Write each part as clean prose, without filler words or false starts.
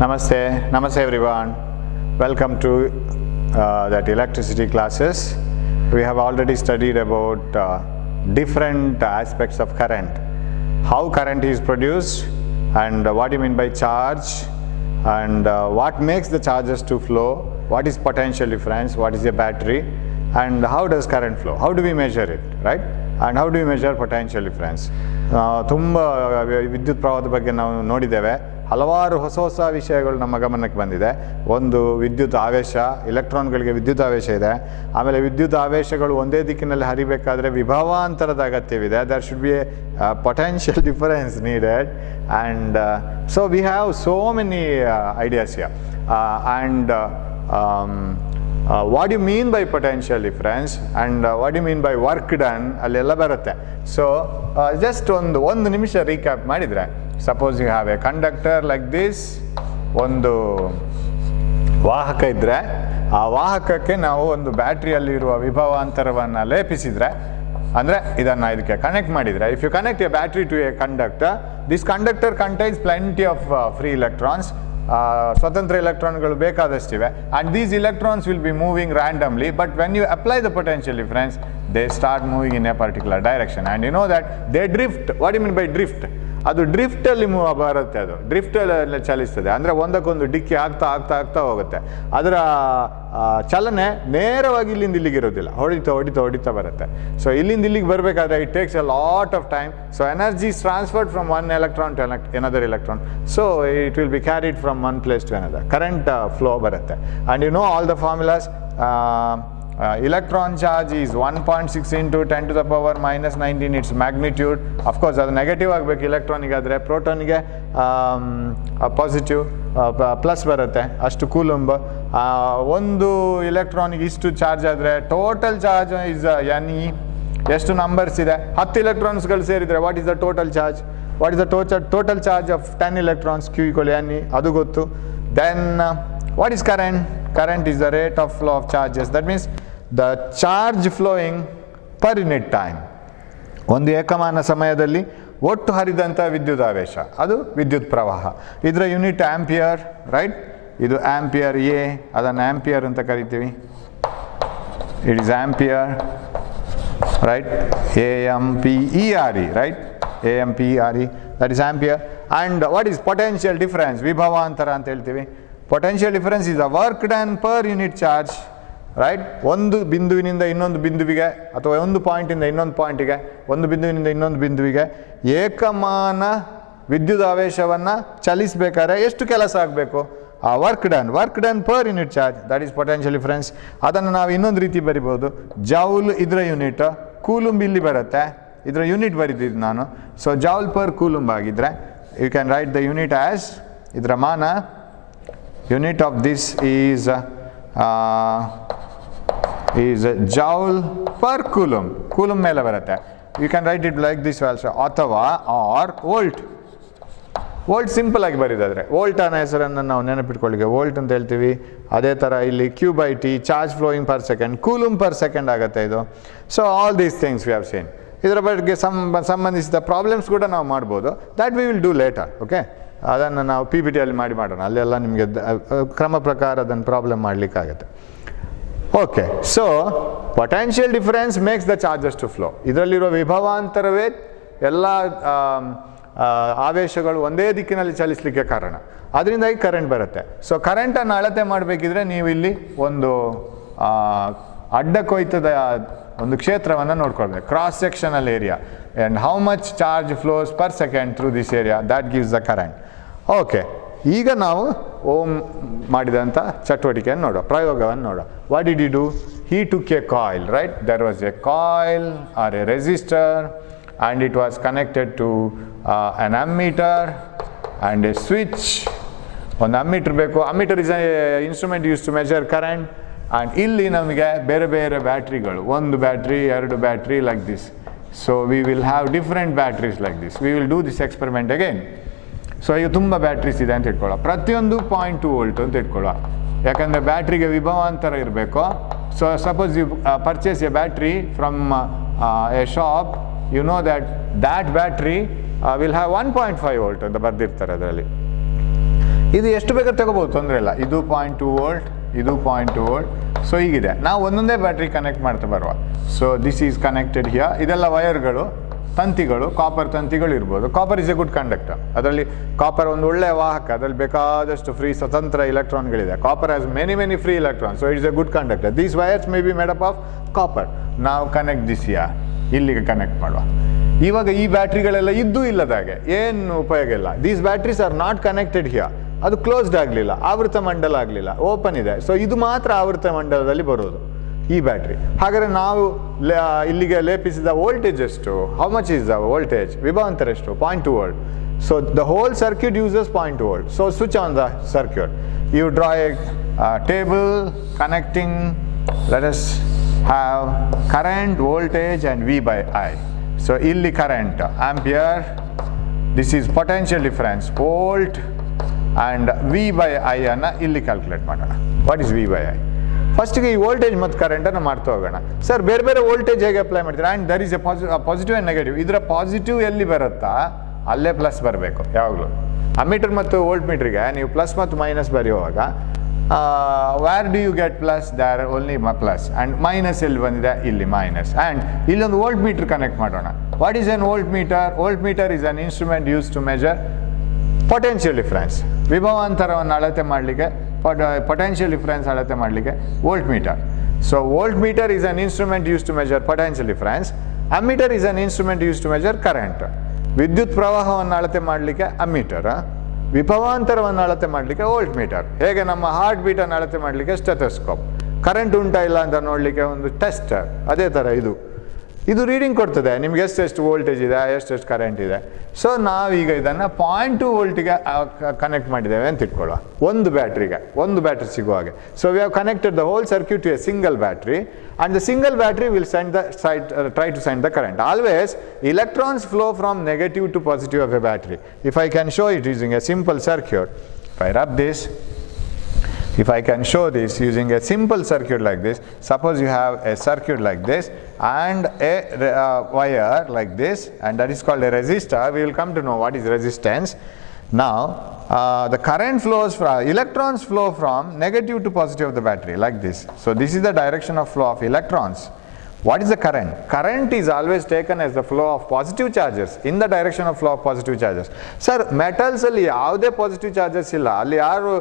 Namaste everyone. Welcome to that electricity classes. We have already studied about different aspects of current. How current is produced and what do you mean by charge and what makes the charges to flow, what is potential difference, what is a battery and how does current flow, how do we measure it, right? And how do we measure potential difference? ತುಂಬ ವಿದ್ಯುತ್ ಪ್ರವಾಹದ ಬಗ್ಗೆ ನಾವು ನೋಡಿದ್ದೇವೆ. ಹಲವಾರು ಹೊಸ ಹೊಸ ವಿಷಯಗಳು ನಮ್ಮ ಗಮನಕ್ಕೆ ಬಂದಿದೆ. ಒಂದು ವಿದ್ಯುತ್ ಆವೇಶ, ಇಲೆಕ್ಟ್ರಾನ್ಗಳಿಗೆ ವಿದ್ಯುತ್ ಆವೇಶ ಇದೆ. ಆಮೇಲೆ ವಿದ್ಯುತ್ ಆವೇಶಗಳು ಒಂದೇ ದಿಕ್ಕಿನಲ್ಲಿ ಹರಿಬೇಕಾದ್ರೆ ವಿಭವಾಂತರದ ಅಗತ್ಯವಿದೆ. There should be a potential difference needed and so we have so many ideas here and what do you mean by potential difference and what do you mean by work done ಅಲ್ಲೆಲ್ಲ ಬರುತ್ತೆ. So just ಒಂದು ನಿಮಿಷ recap ಮಾಡಿದರೆ, suppose you have a conductor like this, ಒಂದು ವಾಹಕ ಇದ್ದರೆ ಆ ವಾಹಕಕ್ಕೆ ನಾವು ಒಂದು ಬ್ಯಾಟ್ರಿಯಲ್ಲಿರುವ ವಿಭವಾಂತರವನ್ನು ಲೇಪಿಸಿದರೆ, ಅಂದರೆ ಇದನ್ನು ಇದಕ್ಕೆ ಕನೆಕ್ಟ್ ಮಾಡಿದರೆ, if you connect a battery to a conductor, this conductor contains plenty of free electrons, ಸ್ವತಂತ್ರ ಎಲೆಕ್ಟ್ರಾನ್ಗಳು ಬೇಕಾದಷ್ಟಿವೆ, and these electrons will be moving randomly, but when you apply the potential difference they start moving in a particular direction and you know that they drift. What you mean by drift? ಅದು ಡ್ರಿಫ್ಟಲ್ಲಿ ಬರುತ್ತೆ, ಅದು ಡ್ರಿಫ್ಟಲ್ಲಿ ಚಲಿಸ್ತದೆ, ಅಂದರೆ ಒಂದಕ್ಕೊಂದು ಡಿಕ್ಕಿ ಆಗ್ತಾ ಆಗ್ತಾ ಆಗ್ತಾ ಹೋಗುತ್ತೆ. ಅದರ ಚಲನೆ ನೇರವಾಗಿ ಇಲ್ಲಿಂದ ಇಲ್ಲಿಗಿರೋದಿಲ್ಲ, ಹೊಡಿತಾ ಬರುತ್ತೆ. ಸೊ ಇಲ್ಲಿಂದ ಇಲ್ಲಿಗೆ ಬರಬೇಕಾದ್ರೆ it takes a lot of time. So energy is transferred from one electron to another electron, so it will be carried from one place to another. Current flow ಬರುತ್ತೆ. And you know all the formulas. Electron charge is 1.6 into 10 to the power minus 19 its magnitude. Of course ಅದು negative ಆಗಬೇಕು ಇಲೆಕ್ಟ್ರಾನಿಗೆ, ಆದರೆ ಪ್ರೋಟಾನಿಗೆ positive plus ಬರುತ್ತೆ, ಅಷ್ಟು coulomb. ಒಂದು ಇಲೆಕ್ಟ್ರಾನಿಗೆ ಇಷ್ಟು charge ಆದರೆ total charge is N E. ಎಷ್ಟು ನಂಬರ್ಸ್ ಇದೆ? 10 ಎಲೆಕ್ಟ್ರಾನ್ಸ್ಗಳು ಸೇರಿದರೆ what is the total charge? What is the total charge of 10 electrons? Q equal N E, ಅದು ಗೊತ್ತು. Then what is current? Current is the rate of flow of charges. That means the charge flowing per unit time. ಒಂದು ಏಕಮಾನ ಸಮಯದಲ್ಲಿ ಒಟ್ಟು ಹರಿದಂಥ ವಿದ್ಯುತ್ ಆವೇಶ, ಅದು ವಿದ್ಯುತ್ ಪ್ರವಾಹ. ಇದರ ಯೂನಿಟ್ ಆಂಪಿಯರ್, ರೈಟ್? ಇದು ಆಂಪಿಯರ್ ಎ, ಅದನ್ನು ಆಂಪಿಯರ್ ಅಂತ ಕರಿತೀವಿ. It is ampere, right? AMPERE, right? AMPERE, that is ampere. And what is potential difference? ವಿಭವಾಂತರ ಅಂತ ಹೇಳ್ತೀವಿ. Potential difference is the work done per unit charge, right? ಒಂದು ಬಿಂದುವಿನಿಂದ ಇನ್ನೊಂದು ಬಿಂದುವಿಗೆ ಅಥವಾ ಒಂದು ಪಾಯಿಂಟಿಂದ ಇನ್ನೊಂದು ಪಾಯಿಂಟಿಗೆ, ಒಂದು ಬಿಂದುವಿನಿಂದ ಇನ್ನೊಂದು ಬಿಂದುವಿಗೆ ಏಕಮಾನ ವಿದ್ಯುತ್ ಆವೇಶವನ್ನು ಚಲಿಸಬೇಕಾದ್ರೆ ಎಷ್ಟು ಕೆಲಸ ಆಗಬೇಕು? ಆ work done per unit charge, that is potential difference. ಅದನ್ನು ನಾವು ಇನ್ನೊಂದು ರೀತಿ ಬರಿಬೋದು. ಜೌಲ್ ಇದರ ಯೂನಿಟ್, ಕೂಲುಂಬ್ ಇಲ್ಲಿ ಬರುತ್ತೆ, ಇದರ ಯೂನಿಟ್ ಬರೀತಿದ್ದು ನಾನು. ಸೊ ಜೌಲ್ ಪರ್ ಕೂಲುಂಬ್ ಆಗಿದ್ದರೆ you can write the unit as, ಇದರ ಮಾನ unit of this is joule per coulomb. Coulomb ಮೇಲೆ ಬರುತ್ತೆ. You can write it like this also, ಅಥವಾ or volt. ವೋಲ್ಟ್ ಸಿಂಪಲ್ ಆಗಿ ಬರೀದಾದ್ರೆ ವೋಲ್ಟ್ ಅನ್ನೋ ಹೆಸರನ್ನು ನಾವು ನೆನಪಿಟ್ಕೊಳ್ಳಿಕ್ಕೆ ವೋಲ್ಟ್ ಅಂತ ಹೇಳ್ತೀವಿ. ಅದೇ ಥರ ಇಲ್ಲಿ Q/T, charge flowing per second, coulomb per second ಆಗುತ್ತೆ ಇದು. So all these things we have seen. ಇದರ ಬಗ್ಗೆ ಸಂಬಂಧಿಸಿದ ಪ್ರಾಬ್ಲಮ್ಸ್ ಕೂಡ ನಾವು ಮಾಡ್ಬೋದು. That we will do later. Okay, ಅದನ್ನು ನಾವು PPT ಮಾಡೋಣ. ಅಲ್ಲೆಲ್ಲ ನಿಮಗೆ ಕ್ರಮ ಪ್ರಕಾರ ಅದನ್ನು ಪ್ರಾಬ್ಲಮ್ ಮಾಡಲಿಕ್ಕಾಗತ್ತೆ. Okay, so potential difference makes the charges to flow. ಇದರಲ್ಲಿರೋ ವಿಭವಾಂತರವೇ ಎಲ್ಲ ಆವೇಶಗಳು ಒಂದೇ ದಿಕ್ಕಿನಲ್ಲಿ ಚಲಿಸಲಿಕ್ಕೆ ಕಾರಣ. ಅದರಿಂದಾಗಿ ಕರೆಂಟ್ ಬರುತ್ತೆ. ಸೊ ಕರೆಂಟನ್ನು ಅಳತೆ ಮಾಡಬೇಕಿದ್ರೆ ನೀವು ಇಲ್ಲಿ ಒಂದು ಅಡ್ಡ ಕೊಯ್ತದ ಒಂದು ಕ್ಷೇತ್ರವನ್ನು ನೋಡ್ಕೊಳ್ಬೇಕು, cross sectional area, and how much charge flows per second through this area, that gives the current. Okay, ಈಗ ನಾವು ಓಮ್ ಮಾಡಿದಂಥ ಚಟುವಟಿಕೆಯನ್ನು ನೋಡೋ, ಪ್ರಯೋಗವನ್ನು ನೋಡೋ. What did you do? He took a coil, right? There was a coil or a resistor and it was connected to an ammeter and a switch. ಒಂದು ammeter ಬೇಕು. Ammeter is a instrument use to measure current. And ಇಲ್ಲಿ ನಮಗೆ ಬೇರೆ ಬೇರೆ ಬ್ಯಾಟ್ರಿಗಳು, ಒಂದು battery, ಎರಡು battery, like this. So we will have different batteries like this. V will do this experiment again. So ಈಗ ತುಂಬ ಬ್ಯಾಟ್ರೀಸ್ ಇದೆ ಅಂತ ಇಟ್ಕೊಳ್ಳೋ, ಪ್ರತಿಯೊಂದು 0.2 ವೋಲ್ಟ್ ಅಂತ ಇಟ್ಕೊಳ್ಳೋ, ಯಾಕಂದರೆ ಬ್ಯಾಟ್ರಿಗೆ ವಿಭವಾಂತರ ಇರಬೇಕು. So suppose you purchase a battery from a shop, you know that battery will have 1.5 volt ಅಂತ ಬರೆದಿರ್ತಾರೆ ಅದರಲ್ಲಿ. ಇದು ಎಷ್ಟು ಬೇಕಾದ್ರೆ ತಗೋಬೋದು, ತೊಂದರೆ ಇಲ್ಲ. ಇದು 0.2 ವೋಲ್ಟ್, ಇದು 0.2 ವೋಲ್ಟ್. ಸೊ ಹೀಗಿದೆ. ನಾವು ಒಂದೊಂದೇ ಬ್ಯಾಟ್ರಿ ಕನೆಕ್ಟ್ ಮಾಡ್ತಾ ಬರುವ. So this is connected here. ಇದೆಲ್ಲ ವೈರ್ಗಳು, ತಂತಿಗಳು, ಕಾಪರ್ ತಂತಿಗಳು ಇರ್ಬೋದು. Copper is a good conductor. ಅದರಲ್ಲಿ ಕಾಪರ್ ಒಂದು ಒಳ್ಳೆಯ ವಾಹಕ. ಅದರಲ್ಲಿ ಬೇಕಾದಷ್ಟು ಫ್ರೀ ಸ್ವತಂತ್ರ ಇಲೆಕ್ಟ್ರಾನ್ಗಳಿದೆ. Copper has many free electron. So it's a good conductor. These wires may be made up of copper. ನಾವು ಕನೆಕ್ಟ್ ದಿಸ್ ಹಿಯರ್, ಇಲ್ಲಿಗೆ ಕನೆಕ್ಟ್ ಮಾಡುವ. ಇವಾಗ ಈ ಬ್ಯಾಟ್ರಿಗಳೆಲ್ಲ ಇದ್ದೂ ಇಲ್ಲದಾಗೆ ಏನು ಉಪಯೋಗ ಇಲ್ಲ. These batteries are not connected here. ಅದು ಕ್ಲೋಸ್ಡ್ ಆಗಲಿಲ್ಲ, ಆವೃತ ಮಂಡಲ ಆಗಲಿಲ್ಲ, ಓಪನ್ ಇದೆ. ಸೊ ಇದು ಮಾತ್ರ ಆವೃತ ಮಂಡಲದಲ್ಲಿ ಬರೋದು ಈ ಬ್ಯಾಟ್ರಿ. ಹಾಗಾದರೆ ನಾವು ಇಲ್ಲಿಗೆ ಲೇಪಿಸಿದ ವೋಲ್ಟೇಜ್ ಎಷ್ಟು? How much is the voltage? ವಿಭವಾಂತರ ಎಷ್ಟು? 0.2 volt. So the whole circuit uses 0.2 volt. So switch on the circuit. You draw a table connecting. Let us have current, voltage and V/I. So ಇಲ್ಲಿ current ampere, this is potential difference volt, and V/I ಅನ್ನು ಇಲ್ಲಿ calculate ಮಾಡೋಣ. What is V/I? ಫಸ್ಟಿಗೆ ಈ voltage ಮತ್ತು ಕರೆಂಟನ್ನು ಮಾಡ್ತಾ ಹೋಗೋಣ. Sir ಬೇರೆ ಬೇರೆ ವೋಲ್ಟೇಜ್ ಹೇಗೆ ಅಪ್ಲೈ ಮಾಡ್ತೀರಾ? And there is a positive and negative. ಇದರ ಪಾಸಿಟಿವ್ ಎಲ್ಲಿ ಬರುತ್ತಾ ಅಲ್ಲೇ ಪ್ಲಸ್ ಬರಬೇಕು ಯಾವಾಗಲೂ. ಅಮ್ಮೀಟರ್ ಮತ್ತು ವೋಲ್ಟ್ ಮೀಟ್ರಿಗೆ ನೀವು ಪ್ಲಸ್ ಮತ್ತು ಮೈನಸ್ ಬರೆಯುವಾಗ where do you get plus? There only plus. And minus ಎಲ್ಲಿ ಬಂದಿದೆ? ಇಲ್ಲಿ ಮೈನಸ್. ಆ್ಯಂಡ್ ಇಲ್ಲೊಂದು ವೋಲ್ಟ್ ಮೀಟರ್ ಕನೆಕ್ಟ್ ಮಾಡೋಣ. What is an volt meter? Volt meter is an instrument use to measure potential difference. ವಿಭವಾಂತರವನ್ನು ಅಳತೆ ಮಾಡಲಿಕ್ಕೆ, potential difference ಅಳತೆ ಮಾಡಲಿಕ್ಕೆ volt meter. So volt meter is an instrument use to measure potential difference. Ammeter is an instrument use to measure current. ವಿದ್ಯುತ್ ಪ್ರವಾಹವನ್ನು ಅಳತೆ ಮಾಡಲಿಕ್ಕೆ ammeter, ವಿಭವಾಂತರವನ್ನು ಅಳತೆ ಮಾಡಲಿಕ್ಕೆ ವೋಲ್ಟ್ ಮೀಟರ್. ಹೇಗೆ ನಮ್ಮ ಹಾರ್ಟ್ ಬೀಟನ್ನು ಅಳತೆ ಮಾಡಲಿಕ್ಕೆ ಸ್ಟೆಥೋಸ್ಕೋಪ್, ಕರೆಂಟ್ ಉಂಟಾ ಇಲ್ಲ ಅಂತ ನೋಡಲಿಕ್ಕೆ ಒಂದು ಟೆಸ್ಟರ್, ಅದೇ ಥರ ಇದು ರೀಡಿಂಗ್ ಕೊಡ್ತದೆ ನಿಮ್ಗೆ ಎಷ್ಟೆಷ್ಟು ವೋಲ್ಟೇಜ್ ಇದೆ, ಎಷ್ಟೆಷ್ಟು ಕರೆಂಟ್ ಇದೆ. ಸೊ ನಾವೀಗ ಇದನ್ನು 0.2 ವೋಲ್ಟಿಗೆ ಕನೆಕ್ಟ್ ಮಾಡಿದ್ದೇವೆ ಅಂತ ಇಟ್ಕೊಳ್ಳುವ. ಒಂದು ಬ್ಯಾಟ್ರಿ ಸಿಗುವ ಹಾಗೆ. So we have connected the whole circuit to a single battery, and the single battery will try to send the current. Always electrons flow from negative to positive of a battery. If I can show it using a simple circuit, if I rub this, if I can show this using a simple circuit like this, suppose you have a circuit like this and a wire like this, and that is called a resistor. We will come to know what is resistance. Now the current flows from, electrons flow from negative to positive of the battery like this. So this is the direction of flow of electrons. What is the current? Current is always taken as the flow of positive charges, in the direction of flow of positive charges. Sir, metals ಅಲ್ಲಿ ಯಾವುದೇ positive charges ಇಲ್ಲ, ಅಲ್ಲಿ ಯಾರು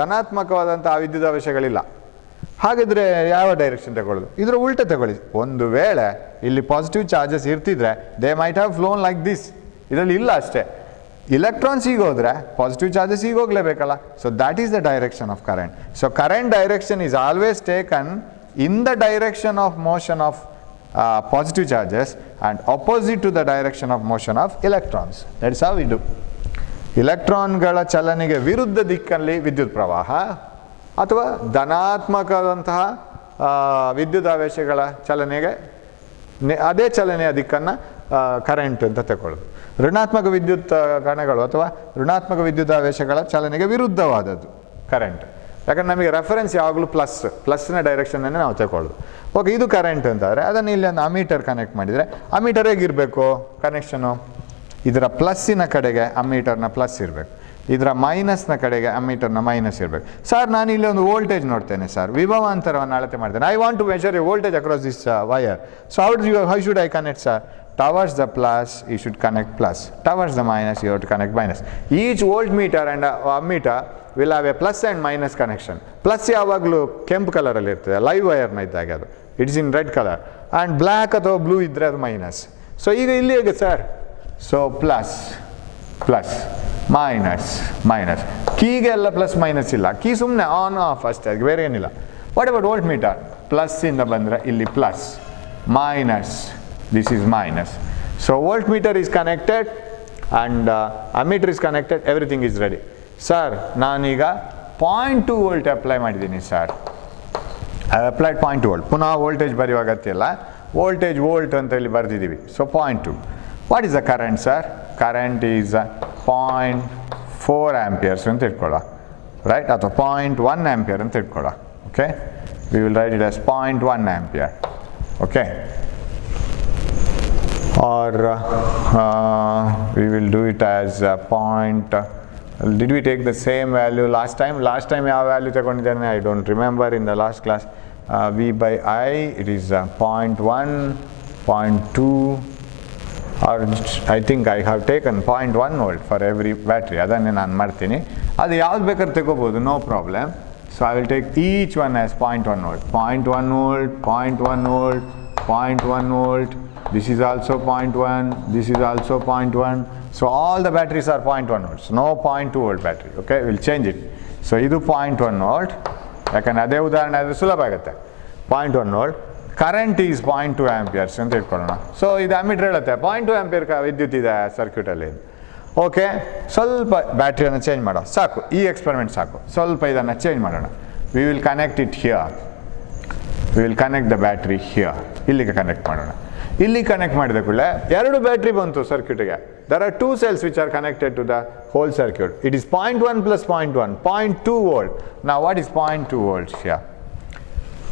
ಧನಾತ್ಮಕವಾದಂಥ ವಿದ್ಯುದಾವೇಶಗಳಿಲ್ಲ. ಹಾಗಿದ್ರೆ ಯಾವ direction ತಗೊಳ್ಳೋದು? ಇದರ ಉಲ್ಟ ತಗೊಳ್ಳಿ. ಒಂದು ವೇಳೆ ಇಲ್ಲಿ ಪಾಸಿಟಿವ್ ಚಾರ್ಜಸ್ ಇರ್ತಿದ್ರೆ they might have flown like this. ಇದರಲ್ಲಿ ಇಲ್ಲ ಅಷ್ಟೇ. ಇಲೆಕ್ಟ್ರಾನ್ಸ್ ಈಗ ಹೋದ್ರೆ ಪಾಸಿಟಿವ್ ಚಾರ್ಜಸ್ ಈಗ ಹೋಗಲೇಬೇಕಲ್ಲ. So that is the direction of current. So current direction is always taken in the direction of motion of positive charges and opposite to the direction of motion of electrons. That is how we do. ಇಲೆಕ್ಟ್ರಾನ್ಗಳ ಚಲನೆಗೆ ವಿರುದ್ಧ ದಿಕ್ಕಲ್ಲಿ ವಿದ್ಯುತ್ ಪ್ರವಾಹ ಅಥವಾ ಧನಾತ್ಮಕದಂತಹ ವಿದ್ಯುದಾವೇಶಗಳ ಚಲನೆಗೆ ಅದೇ ಚಲನೆಯ ದಿಕ್ಕನ್ನು current ಅಂತ ತಗೊಳ್ಳೋದು. ಋಣಾತ್ಮಕ ವಿದ್ಯುತ್ ಕಣಗಳು ಅಥವಾ ಋಣಾತ್ಮಕ ವಿದ್ಯುದಾವೇಶಗಳ ಚಲನೆಗೆ ವಿರುದ್ಧವಾದದ್ದು ಕರೆಂಟ್. ಯಾಕಂದ್ರೆ ನಮಗೆ ರೆಫರೆನ್ಸ್ ಯಾವಾಗಲೂ ಪ್ಲಸ್ನ ಡೈರೆಕ್ಷನನ್ನೇ ನಾವು ತಗೊಳ್ಳೋದು. ಓಕೆ, ಇದು ಕರೆಂಟ್ ಅಂತಾದರೆ ಅದನ್ನು ಇಲ್ಲಿ ಒಂದು ಅಮ್ಮೀಟರ್ ಕನೆಕ್ಟ್ ಮಾಡಿದರೆ ಅಮ್ಮೀಟರ್ ಹೇಗಿರಬೇಕು ಕನೆಕ್ಷನು? ಇದರ ಪ್ಲಸ್ಸಿನ ಕಡೆಗೆ ಅಮ್ಮೀಟರ್ನ ಪ್ಲಸ್ ಇರಬೇಕು, ಇದರ ಮೈನಸ್ನ ಕಡೆಗೆ ಅಮ್ಮೀಟರ್ನ ಮೈನಸ್ ಇರಬೇಕು. ಸರ್ ನಾನು ಇಲ್ಲಿ ಒಂದು ವೋಲ್ಟೇಜ್ ನೋಡ್ತೇನೆ ಸರ್, ವಿಭವಾಂತರವನ್ನು ಅಳತೆ ಮಾಡ್ತೇನೆ. I want to measure a voltage across this wire. So how should I connect sir? Towards the plus you should connect plus, towards the minus you have to connect minus. Each voltmeter and ammeter will have a plus and minus connection. Plus ಯಾವಾಗಲೂ ಕೆಂಪು ಕಲರಲ್ಲಿ ಇರ್ತದೆ, live ವೈರ್ನ ಇದ್ದಾಗ ಅದು it is in red colour, and black ಅಥವಾ blue ಇದ್ದರೆ ಅದು ಮೈನಸ್. ಸೊ ಈಗ ಇಲ್ಲಿ ಹೇಗೆ ಸರ್? ಸೊ ಪ್ಲಸ್ ಮೈನಸ್ ಕೀಗೆಲ್ಲ ಪ್ಲಸ್ ಮೈನಸ್ ಇಲ್ಲ, ಕೀ ಸುಮ್ಮನೆ ಆನ್ ಆಫ್ ಅಷ್ಟೇ, ಅದಕ್ಕೆ ಬೇರೆ ಏನಿಲ್ಲ. What about volt meter? ಪ್ಲಸ್ಸಿಂದ ಬಂದರೆ ಇಲ್ಲಿ plus, minus, this is minus. So voltmeter is connected and ammeter is connected, everything is ready. Sir, ನಾನೀಗ 0.2 ವೋಲ್ಟ್ ಅಪ್ಲೈ ಮಾಡಿದ್ದೀನಿ ಸರ್. I applied 0.2 volt. ಪುನಃ ವೋಲ್ಟೇಜ್ ಬರೆಯುವ ಅಗತ್ಯ ಇಲ್ಲ, ವೋಲ್ಟೇಜ್ ವೋಲ್ಟ್ ಅಂತ ಇಲ್ಲಿ ಬರೆದಿದ್ದೀವಿ. So 0.2. What is the current sir? Current is 0.4 amperes ಅಂತ ಇಟ್ಕೊಳ್ಳೋ, ರೈಟ್? ಅಥವಾ 0.1 ಆಂಪಿಯರ್ ಅಂತ ಇಟ್ಕೊಳ್ಳೋ. Okay, we will write it as 0.1 ampere. Okay, or we will do it as 0.1 Did we take the same value last time? Last time ಯಾವ value ತಗೊಂಡಿದ್ದೇನೆ I don't remember in the last class. V by I, it is 0.1, 0.2, or I think I have taken 0.1 volt for every battery. ಅದನ್ನೇ ನಾನು ಮಾಡ್ತೀನಿ. ಅದು ಯಾವ್ದು ಬೇಕಾದ್ರೆ ತಗೋಬೋದು, no problem. So I will take each one as 0.1 volt, 0.1 volt, 0.1 volt, 0.1 volt. This is also 0.1, this is also 0.1. So all the batteries are 0.1 volts, no 0.2 volt battery. Okay, we'll change it. So ಇದು 0.1 volt. ಯಾಕಂದರೆ ಅದೇ ಉದಾಹರಣೆ ಆದರೆ ಸುಲಭ ಆಗುತ್ತೆ. 0.1 volt, current is 0.2 amperes ಅಂತ ಇಟ್ಕೊಳ್ಳೋಣ. So ಇದು ಅಮೀಟರ್ ಹೇಳುತ್ತೆ 0.2 ಆಂಪಿಯರ್ ವಿದ್ಯುತ್ ಇದೆ ಸರ್ಕ್ಯೂಟಲ್ಲಿ. ಓಕೆ, ಸ್ವಲ್ಪ ಬ್ಯಾಟ್ರಿಯನ್ನು ಚೇಂಜ್ ಮಾಡೋ ಸಾಕು, ಈ ಎಕ್ಸ್ಪೆರಿಮೆಂಟ್ ಸಾಕು. ಸ್ವಲ್ಪ ಇದನ್ನು ಚೇಂಜ್ ಮಾಡೋಣ. We will connect it here, we will connect the battery here. ಇಲ್ಲಿಗೆ ಕನೆಕ್ಟ್ ಮಾಡೋಣ. ಇಲ್ಲಿ ಕನೆಕ್ಟ್ ಮಾಡಿದ ಕೂಡಲೇ 2 ಬ್ಯಾಟ್ರಿ ಬಂತು ಸರ್ಕ್ಯೂಟ್ಗೆ. There are 2 cells which are connected to the whole circuit. It is 0.1 plus 0.1, 0.2 volt. Now what is 0.2 volts here?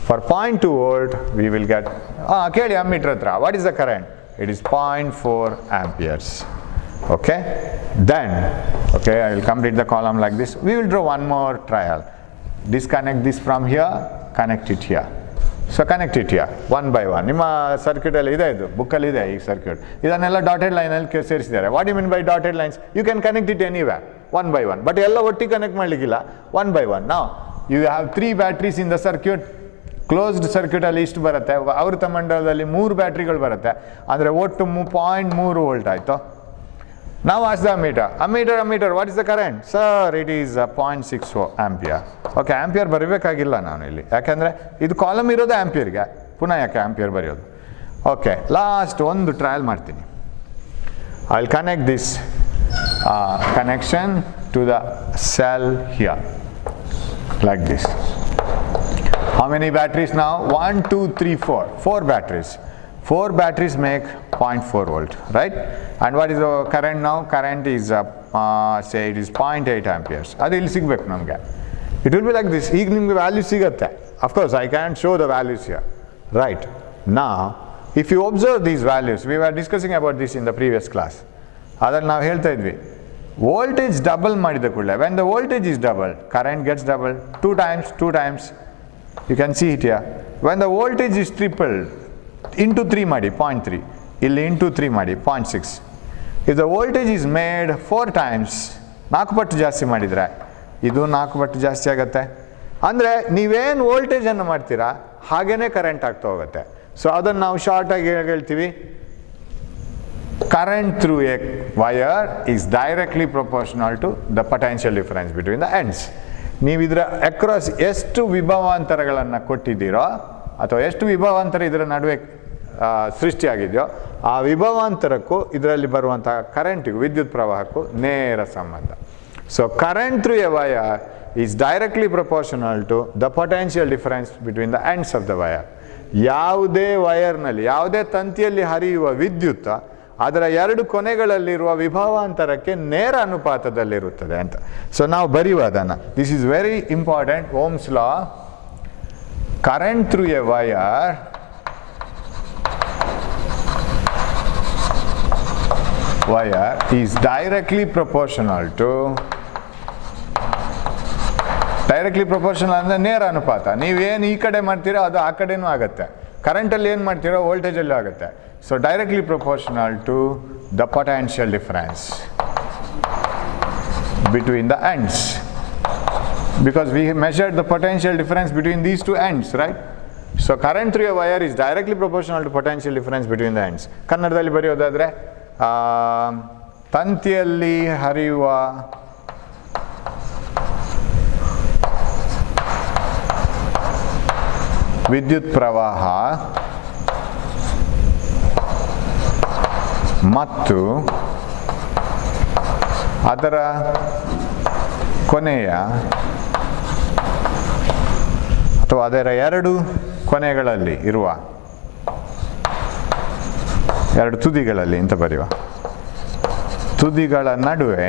For 0.2 volt we will get, ಕೇಳಿ ammeter ಹತ್ರ, what is the current? It is 0.4 amperes. Okay, then okay, I will complete the column like this. We will draw one more trial. Disconnect this from here, connect it here. So connect it here, one by one. ನಿಮ್ಮ ಸರ್ಕ್ಯೂಟಲ್ಲಿ ಇದೆ, ಇದು ಬುಕ್ಕಲ್ಲಿ ಇದೆ ಈ circuit. ಇದನ್ನೆಲ್ಲ dotted ಲೈನಲ್ಲಿ ಸೇರಿಸಿದ್ದಾರೆ. What you mean by dotted lines? You can connect it anywhere, one by one. But ಎಲ್ಲ ಒಟ್ಟಿಗೆ ಕನೆಕ್ಟ್ ಮಾಡಲಿಕ್ಕಿಲ್ಲ, ಒನ್ ಬೈ ಒನ್. ನಾವು you have 3 batteries in the circuit. Closed ಸರ್ಕ್ಯೂಟಲ್ಲಿ ಇಷ್ಟು ಬರುತ್ತೆ, ಆವೃತ ಮಂಡಲದಲ್ಲಿ 3 ಬ್ಯಾಟ್ರಿಗಳು ಬರುತ್ತೆ. ಅಂದರೆ ಒಟ್ಟು 0.3 ವೋಲ್ಟ್ ಆಯಿತು. Now ask the ammeter, what is the current? Sir, it is 0.64 ampere. Okay, ampere ಬರಬೇಕಾಗಿಲ್ಲ ನಾನು ಇಲ್ಲಿ, ಯಾಕೆಂದರೆ ಇದು ಕಾಲಮ್ ಇರೋದು ಆಂಪಿಯರ್ಗೆ, ಪುನಃ ಯಾಕೆ ಆಂಪಿಯರ್ ಬರೆಯೋದು? ಓಕೆ, ಲಾಸ್ಟ್ ಒಂದು ಟ್ರಯಲ್ ಮಾಡ್ತೀನಿ. I will connect this connection to the cell here like this. How many batteries now? 1, 2, 3, 4. 4 batteries. 4 batteries make 0.4 volt, right? And what is the current now? Current is say it is 0.8 amperes. ಅದು ಇಲ್ಲಿ ಸಿಗಬೇಕು ನಮಗೆ. It will be like this. ಈಗ ನಿಮಗೆ value ಸಿಗುತ್ತೆ. Of course, I can't show the values here. Right. Now, if you observe these values, we were discussing about this in the previous class. ಅದನ್ನು ನಾವು ಹೇಳ್ತಾ ಇದ್ವಿ. Voltage double ಮಾಡಿದ ಕೂಡಲೇ, when the voltage is double, current gets double. 2 times. You can see it here. When the voltage is tripled, into 3 ಮಾಡಿ 0.3, ಇಲ್ಲಿ into 3 ಮಾಡಿ 0.6. If the voltage is made 4 times, 4 ಪಟ್ಟು ಜಾಸ್ತಿ ಮಾಡಿದರೆ ಇದು 4 ಪಟ್ಟು ಜಾಸ್ತಿ ಆಗುತ್ತೆ. ಅಂದರೆ ನೀವೇನು ವೋಲ್ಟೇಜನ್ನು ಮಾಡ್ತೀರಾ ಹಾಗೇ ಕರೆಂಟ್ ಆಗ್ತಾ ಹೋಗುತ್ತೆ. ಸೊ ಅದನ್ನು ನಾವು ಶಾರ್ಟಾಗಿ ಹೇಳ್ತೀವಿ, current through a wire is directly proportional to the potential difference between the ends. ನೀವು ಇದರ ಅಕ್ರಾಸ್ ಎಷ್ಟು ವಿಭವಾಂತರಗಳನ್ನು ಕೊಟ್ಟಿದ್ದೀರೋ ಅಥವಾ ಎಷ್ಟು ವಿಭವಾಂತರ ಇದರ ನಡುವೆ ಸೃಷ್ಟಿಯಾಗಿದೆಯೋ ಆ ವಿಭವಾಂತರಕ್ಕೂ ಇದರಲ್ಲಿ ಬರುವಂಥ ಕರೆಂಟಿಗೂ ವಿದ್ಯುತ್ ಪ್ರವಾಹಕ್ಕೂ ನೇರ ಸಂಬಂಧ. So current through a wire is directly proportional to the potential difference between the ends of the wire. ಯಾವುದೇ ವಯರ್ನಲ್ಲಿ, ಯಾವುದೇ ತಂತಿಯಲ್ಲಿ ಹರಿಯುವ ವಿದ್ಯುತ್ ಅದರ 2 ಕೊನೆಗಳಲ್ಲಿರುವ ವಿಭವಾಂತರಕ್ಕೆ ನೇರ ಅನುಪಾತದಲ್ಲಿರುತ್ತದೆ ಅಂತ. ಸೊ ನಾವು ಬರೆಯುವ ಅದನ್ನು. This is very important. Ohm's law. Current through a wire is directly proportional to, directly proportional ಅಂದರೆ ನೇರ ಅನುಪಾತ. ನೀವೇನು ಈ ಕಡೆ ಮಾಡ್ತೀರೋ ಅದು ಆ ಕಡೆನೂ ಆಗುತ್ತೆ. ಕರೆಂಟಲ್ಲಿ ಏನು ಮಾಡ್ತೀರೋ ವೋಲ್ಟೇಜಲ್ಲೂ ಆಗುತ್ತೆ. So directly proportional to the potential difference between the ends, because we measured the potential difference between these 2 ends, right? So current through a wire is directly proportional to potential difference between the ends. ಕನ್ನಡದಲ್ಲಿ ಬರೆಯೋದಾದರೆ ತಂತಿಯಲ್ಲಿ ಹರಿಯುವ ವಿದ್ಯುತ್ ಪ್ರವಾಹ ಮತ್ತು ಅದರ ಕೊನೆಯ ಅಥವಾ ಅದರ 2 ಕೊನೆಗಳಲ್ಲಿ ಇರುವ 2 ತುದಿಗಳಲ್ಲಿ ಅಂತ ಬರೆಯುವ ತುದಿಗಳ ನಡುವೆ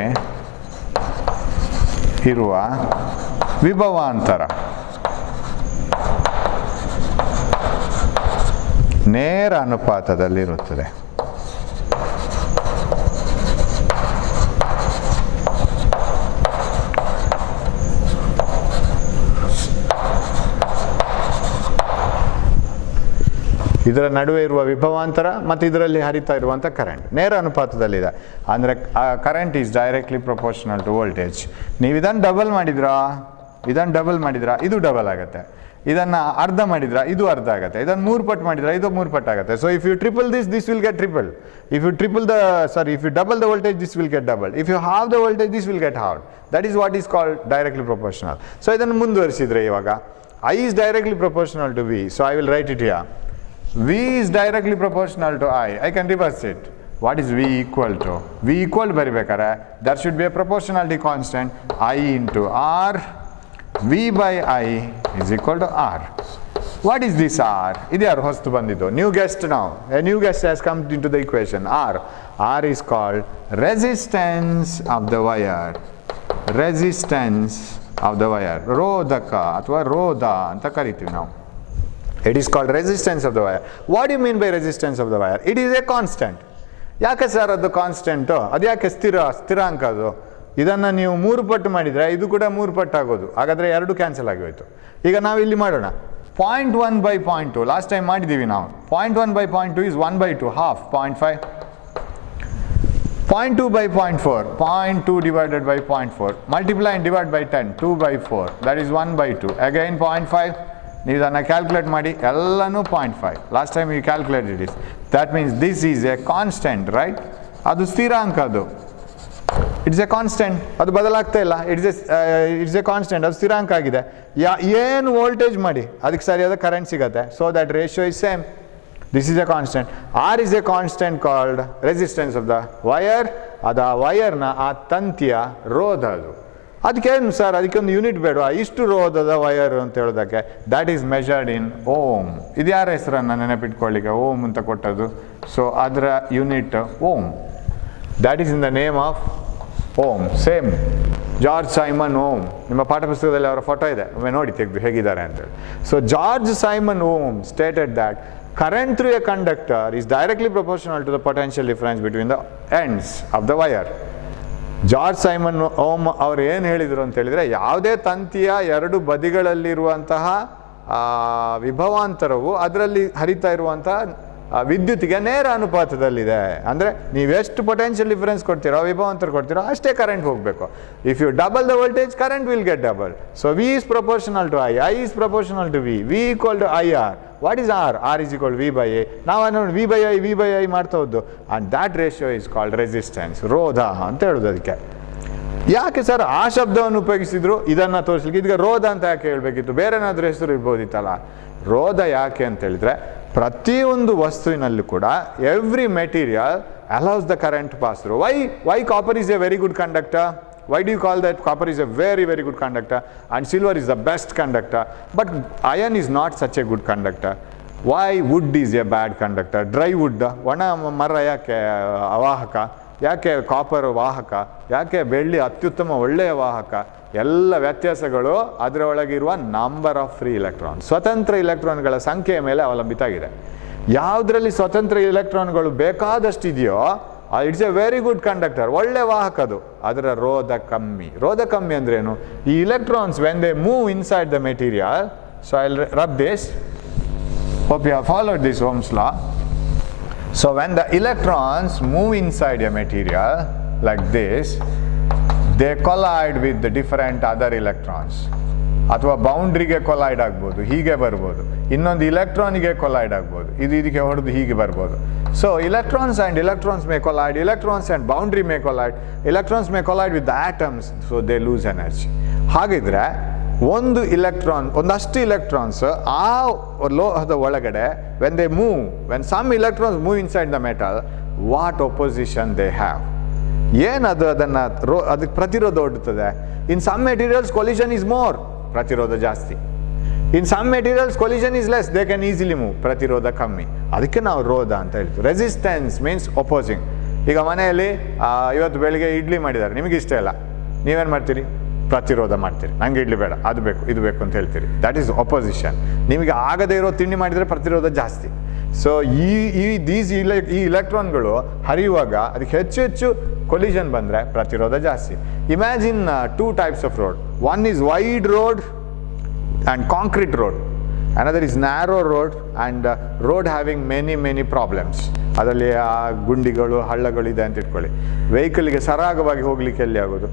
ಇರುವ ವಿಭವಾಂತರ ನೇರ ಅನುಪಾತದಲ್ಲಿರುತ್ತದೆ. ಇದರ ನಡುವೆ ಇರುವ ವಿಭವಾಂತರ ಮತ್ತು ಇದರಲ್ಲಿ ಹರಿತಾ ಇರುವಂಥ ಕರೆಂಟ್ ನೇರ ಅನುಪಾತದಲ್ಲಿದೆ. ಅಂದರೆ current is directly proportional to voltage. ನೀವು ಇದನ್ನು ಡಬಲ್ ಮಾಡಿದ್ರಾ, ಇದು ಡಬಲ್ ಆಗುತ್ತೆ. ಇದನ್ನು ಅರ್ಧ ಮಾಡಿದ್ರಾ, ಇದು ಅರ್ಧ ಆಗುತ್ತೆ. ಇದನ್ನು 3 ಪಟ್ಟು ಮಾಡಿದ್ರಾ, ಇದು 3 ಪಟ್ಟು ಆಗುತ್ತೆ. So if you triple this will get triple. If you double the voltage, this will get double. If you halve the voltage, this will get half. That is what is called directly proportional. So ಇದನ್ನು ಮುಂದುವರಿಸಿದ್ರೆ ಇವಾಗ I is directly proportional to V. So I will write it here. V is directly proportional to I. I can reverse it. What is V equal to? V equal to baribekare. There should be a proportionality constant. I into R. V by I is equal to R. What is this R? Idu yaru hostu bandidu. New guest now. A new guest has come into the equation. R. R is called resistance of the wire. Resistance of the wire. ರೋಧಕ ಅಥವಾ ರೋಧ ಅಂತ ಕರಿತೀವಿ ನಾವು. It is called resistance of the wire. What do you mean by resistance of the wire? It is a constant. ಯಾಕೆ sir ಅದು constant? ಅದು ಯಾಕೆ ಸ್ಥಿರಾಂಕ ಅದು? ಇದನ್ನು ನೀವು 3 ಪಟ್ಟು ಮಾಡಿದರೆ ಇದು ಕೂಡ 3 ಪಟ್ಟು ಆಗೋದು. ಹಾಗಾದರೆ 2 ಕ್ಯಾನ್ಸಲ್ ಆಗಿ ಹೋಯಿತು. ಈಗ ನಾವು ಇಲ್ಲಿ ಮಾಡೋಣ. 0.1 by 0.2 ಲಾಸ್ಟ್ ಟೈಮ್ ಮಾಡಿದ್ದೀವಿ ನಾವು. 0.1 by 0.2 is 1/2, half, 0.5. 0.2 by 0.4, 0.2 divided by 0.4, multiply and divide by 10, 2/4, that is 1/2, again 0.5, ನೀವು ಇದನ್ನು ಕ್ಯಾಲ್ಕುಲೇಟ್ ಮಾಡಿ, ಎಲ್ಲನೂ 0.5, last time you calculated this, that means this is a constant, right? ಅದು ಸ್ಥಿರಾಂಕ, ಅದು ಇಟ್ಸ್ ಎ ಕಾನ್ಸ್ಟೆಂಟ್, ಅದು ಬದಲಾಗ್ತಾ ಇಲ್ಲ, ಇಟ್ಸ್ ಎ ಕಾನ್ಸ್ಟೆಂಟ್, ಅದು ಸ್ಥಿರಾಂಕ ಆಗಿದೆ. ಏನು ವೋಲ್ಟೇಜ್ ಮಾಡಿ ಅದಕ್ಕೆ ಸರಿಯಾದ ಕರೆಂಟ್ ಸಿಗುತ್ತೆ. So that ratio is same. This is a constant. R is a constant called resistance of the wire. ಅದು ಆ ವೈರ್ನ, ಆ ತಂತಿಯ ರೋಧ ಅದು. ಅದಕ್ಕೇನು ಸರ್, ಅದಕ್ಕೊಂದು ಯೂನಿಟ್ ಬೇಡ, ಇಷ್ಟು ರೋಧದ ವಯರ್ ಅಂತ ಹೇಳೋದಕ್ಕೆ. That is measured in ohm. ಇದು ಯಾರ ಹೆಸರನ್ನು ನೆನಪಿಟ್ಕೊಳ್ಳಿಕ್ಕೆ ಓಮ್ ಅಂತ ಕೊಟ್ಟದ್ದು. ಸೊ ಅದರ unit ohm. That is in the name of Ohm. Same George Simon Ohm. ನಿಮ್ಮ ಪಾಠಪುಸ್ತಕದಲ್ಲಿ ಅವರ ಫೋಟೋ ಇದೆ, ಒಮ್ಮೆ ನೋಡಿ ತೆಗೆದು ಹೇಗಿದ್ದಾರೆ ಅಂತೇಳಿ. So George Simon Ohm stated that current through a conductor is directly proportional to the potential difference between the ends of the wire. George Simon Ohm ಅವರು ಏನು ಹೇಳಿದರು ಅಂತ ಹೇಳಿದರೆ, ಯಾವುದೇ ತಂತಿಯ 2 ಬದಿಗಳಲ್ಲಿರುವಂತಹ ವಿಭವಾಂತರವು ಅದರಲ್ಲಿ ಹರಿತಾ ಇರುವಂತಹ ವಿದ್ಯುತ್ತಿಗೆ ನೇರ ಅನುಪಾತದಲ್ಲಿದೆ. ಅಂದರೆ ನೀವೆಷ್ಟು ಪೊಟೆನ್ಷಿಯಲ್ ಡಿಫರೆನ್ಸ್ ಕೊಡ್ತೀರೋ, ವಿಭವಾಂತರ ಕೊಡ್ತೀರೋ, ಅಷ್ಟೇ ಕರೆಂಟ್ ಹೋಗಬೇಕು. If you double the voltage, current will get double. So V is proportional to I is proportional to V. V equal to IR. What is R? R is equal to V by A. ನಾವು ನೋಡಿ V by I ಮಾಡ್ತಾ ಹೋದ್ದು. And that ratio is called resistance, ರೋಧ ಅಂತ ಹೇಳೋದು. ಅದಕ್ಕೆ ಯಾಕೆ sir ಆ ಶಬ್ದವನ್ನು ಉಪಯೋಗಿಸಿದ್ರು? ಇದನ್ನು ತೋರಿಸ್ಲಿಕ್ಕೆ. ಇದಕ್ಕೆ ರೋಧ ಅಂತ ಯಾಕೆ ಹೇಳಬೇಕಿತ್ತು? ಬೇರೆ ಏನಾದರೂ ಹೆಸರು ಇರ್ಬೋದಿತ್ತಲ್ಲ. ರೋಧ ಯಾಕೆ ಅಂತ ಹೇಳಿದ್ರೆ, ಪ್ರತಿಯೊಂದು ವಸ್ತುವಿನಲ್ಲೂ ಕೂಡ every material allows the current pass through. Why copper is a very good conductor? Why do you call that? Copper is a very, very good conductor and silver is the best conductor. But iron is not such a good conductor. Why wood is a bad conductor? Dry wood, ಒಣ ಮರ ಯಾಕೆ ಅವಾಹಕ? ಯಾಕೆ copper ವಾಹಕ? ಯಾಕೆ ಬೆಳ್ಳಿ ಅತ್ಯುತ್ತಮ ಒಳ್ಳೆಯ ವಾಹಕ? ಎಲ್ಲ ವ್ಯತ್ಯಾಸಗಳು ಅದರ ಒಳಗಿರುವ ನಂಬರ್ ಆಫ್ ಫ್ರೀ ಇಲೆಕ್ಟ್ರಾನ್, ಸ್ವತಂತ್ರ ಇಲೆಕ್ಟ್ರಾನ್ಗಳ ಸಂಖ್ಯೆಯ ಮೇಲೆ ಅವಲಂಬಿತ ಆಗಿದೆ. ಯಾವುದರಲ್ಲಿ ಸ್ವತಂತ್ರ ಇಲೆಕ್ಟ್ರಾನ್ಗಳು ಬೇಕಾದಷ್ಟು ಇದೆಯೋ it's A very good conductor, ಒಳ್ಳೆ ವಾಹಕ ಅದು. ಅದರ ರೋಧ ಕಮ್ಮಿ. ರೋಧ ಕಮ್ಮಿ ಅಂದ್ರೇನು? ಈ electrons when they move inside the material, so I will rub this, hope you have followed this Ohm's law. So when the electrons move inside a material like this, they collide with the different other electrons. ಅಥವಾ ಬೌಂಡ್ರಿಗೆ collide ಆಗ್ಬೋದು, ಹೀಗೆ ಬರ್ಬೋದು. ಇನ್ನೊಂದು ಇಲೆಕ್ಟ್ರಾನಿಗೆ collide ಆಗ್ಬೋದು, ಇದಕ್ಕೆ ಹೊಡೆದು ಹೀಗೆ ಬರ್ಬೋದು. So electrons and electrons may collide, electrons and boundary may collide, electrons may collide with the atoms, so they lose energy. ಹಾಗಿದ್ರೆ ಒಂದು ಇಲೆಕ್ಟ್ರಾನ್, ಒಂದಷ್ಟು ಇಲೆಕ್ಟ್ರಾನ್ಸ್ ಆ ಲೋಹದ ಒಳಗಡೆ when some electrons move inside the metal, what opposition they have? ಏನದು ಅದಕ್ಕೆ ಪ್ರತಿರೋಧ ಒಡ್ಡುತ್ತದೆ. In some materials collision is more, ಪ್ರತಿರೋಧ ಜಾಸ್ತಿ. In some materials collision is less, they can easily move, ಪ್ರತಿರೋಧ ಕಮ್ಮಿ. ಅದಕ್ಕೆ ನಾವು ರೋಧ ಅಂತ ಹೇಳ್ತೀವಿ. Resistance means opposing. ಈಗ ಮನೆಯಲ್ಲಿ ಇವತ್ತು ಬೆಳಿಗ್ಗೆ ಇಡ್ಲಿ ಮಾಡಿದ್ದಾರೆ, ನಿಮಗೆ ಇಷ್ಟ ಇಲ್ಲ, ನೀವೇನು ಮಾಡ್ತೀರಿ? ಪ್ರತಿರೋಧ ಮಾಡ್ತೀರಿ. ನಂಗೆ ಇಡ್ಲಿ ಬೇಡ, ಅದು ಬೇಕು, ಇದು ಬೇಕು ಅಂತ ಹೇಳ್ತೀರಿ. That is opposition. ನಿಮಗೆ ಆಗದೇ ಇರೋ ತಿಂಡಿ ಮಾಡಿದರೆ ಪ್ರತಿರೋಧ ಜಾಸ್ತಿ. ಸೊ ಈ ಇಲೆಕ್ಟ್ರಾನ್ಗಳು ಹರಿಯುವಾಗ ಅದಕ್ಕೆ ಹೆಚ್ಚು ಹೆಚ್ಚು ಕೊಲಿಷನ್ ಬಂದರೆ ಪ್ರತಿರೋಧ ಜಾಸ್ತಿ. Imagine 2 types of road. One is wide road and concrete road. Another is narrow road and road having many problems. ಅದರಲ್ಲಿ ಆ ಗುಂಡಿಗಳು ಹಳ್ಳಗಳು ಇದೆ ಅಂತ ಇಟ್ಕೊಳ್ಳಿ. ವೆಹಿಕಲ್ಗೆ ಸರಾಗವಾಗಿ ಹೋಗ್ಲಿಕ್ಕೆ ಎಲ್ಲಿ ಆಗೋದು?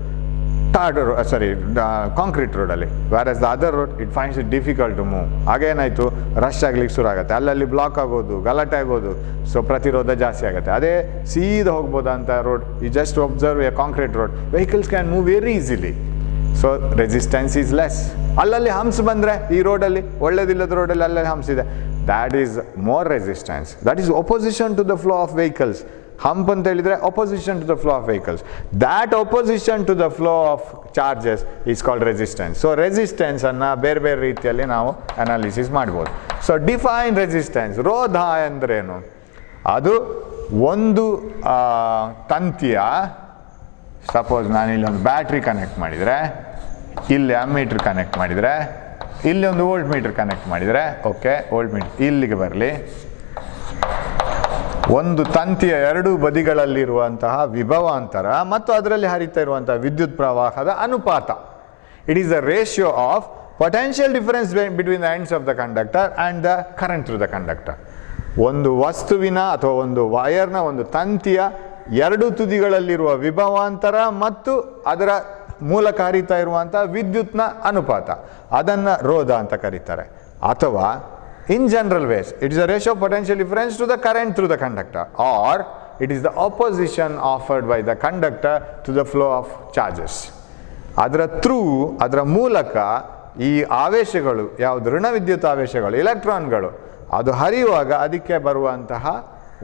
ಕಾಂಕ್ರೀಟ್ ರೋಡಲ್ಲಿ. Whereas the other road it finds it difficult to move. ಆಗೇನಾಯಿತು, ರಶ್ ಆಗ್ಲಿಕ್ಕೆ ಶುರು ಆಗುತ್ತೆ, ಅಲ್ಲಲ್ಲಿ ಬ್ಲಾಕ್ ಆಗೋದು, ಗಲಾಟೆ ಆಗೋದು, ಸೊ ಪ್ರತಿರೋಧ ಜಾಸ್ತಿ ಆಗುತ್ತೆ. ಅದೇ ಸೀದಾ ಹೋಗ್ಬೋದಂತ road, you just observe a concrete road, vehicles can move very easily. So resistance is less. ಅಲ್ಲಲ್ಲಿ ಹಂಪ್ಸ್ ಬಂದರೆ ಈ ರೋಡಲ್ಲಿ, ಒಳ್ಳೇದಿಲ್ಲದ ರೋಡಲ್ಲಿ ಅಲ್ಲಲ್ಲಿ ಹಂಪ್ಸ್ ಇದೆ, that is more resistance. That is opposition to the flow of vehicles. Hump ಅಂತ ಹೇಳಿದರೆ opposition to the flow of vehicles. That opposition to the flow of charges is called resistance. So ರೆಸಿಸ್ಟೆನ್ಸನ್ನು ಬೇರೆ ಬೇರೆ ರೀತಿಯಲ್ಲಿ ನಾವು analysis ಮಾಡ್ಬೋದು. So define resistance. ರೋಧ ಅಂದ್ರೇನು? ಅದು ಒಂದು ತಂತಿಯ, ಸಪೋಸ್ ನಾನು ಇಲ್ಲಿ ಒಂದು ಬ್ಯಾಟ್ರಿ ಕನೆಕ್ಟ್ ಮಾಡಿದರೆ, ಇಲ್ಲಿ ಅಮ್ಮೀಟ್ರ್ ಕನೆಕ್ಟ್ ಮಾಡಿದರೆ, ಇಲ್ಲಿ ಒಂದು ವೋಲ್ಟ್ ಮೀಟ್ರ್ ಕನೆಕ್ಟ್ ಮಾಡಿದರೆ, ಓಕೆ, ವೋಲ್ಟ್ ಮೀಟ್ರ್ ಇಲ್ಲಿಗೆ ಬರಲಿ. ಒಂದು ತಂತಿಯ ಎರಡೂ ಬದಿಗಳಲ್ಲಿರುವಂತಹ ವಿಭವಾಂತರ ಮತ್ತು ಅದರಲ್ಲಿ ಹರಿತಾ ಇರುವಂತಹ ವಿದ್ಯುತ್ ಪ್ರವಾಹದ ಅನುಪಾತ. It is the ratio of potential difference between the ends of the conductor and the current through the conductor. ಒಂದು ವಸ್ತುವಿನ ಅಥವಾ ಒಂದು ವಯರ್ನ, ಒಂದು ತಂತಿಯ ಎರಡು ತುದಿಗಳಲ್ಲಿರುವ ವಿಭವಾಂತರ ಮತ್ತು ಅದರ ಮೂಲಕ ಹರಿತಾ ಇರುವಂಥ ವಿದ್ಯುತ್ನ ಅನುಪಾತ, ಅದನ್ನು ರೋಧ ಅಂತ ಕರೀತಾರೆ. ಅಥವಾ in general ways, it is a ratio of potential difference to the current through the conductor, or it is the opposition offered by the conductor to the flow of charges. ಅದರ ಥ್ರೂ, ಅದರ ಮೂಲಕ ಈ ಆವೇಶಗಳು, ಯಾವುದು ಋಣ ವಿದ್ಯುತ್ ಆವೇಶಗಳು, ಎಲೆಕ್ಟ್ರಾನ್ಗಳು, ಅದು ಹರಿಯುವಾಗ ಅದಕ್ಕೆ ಬರುವಂತಹ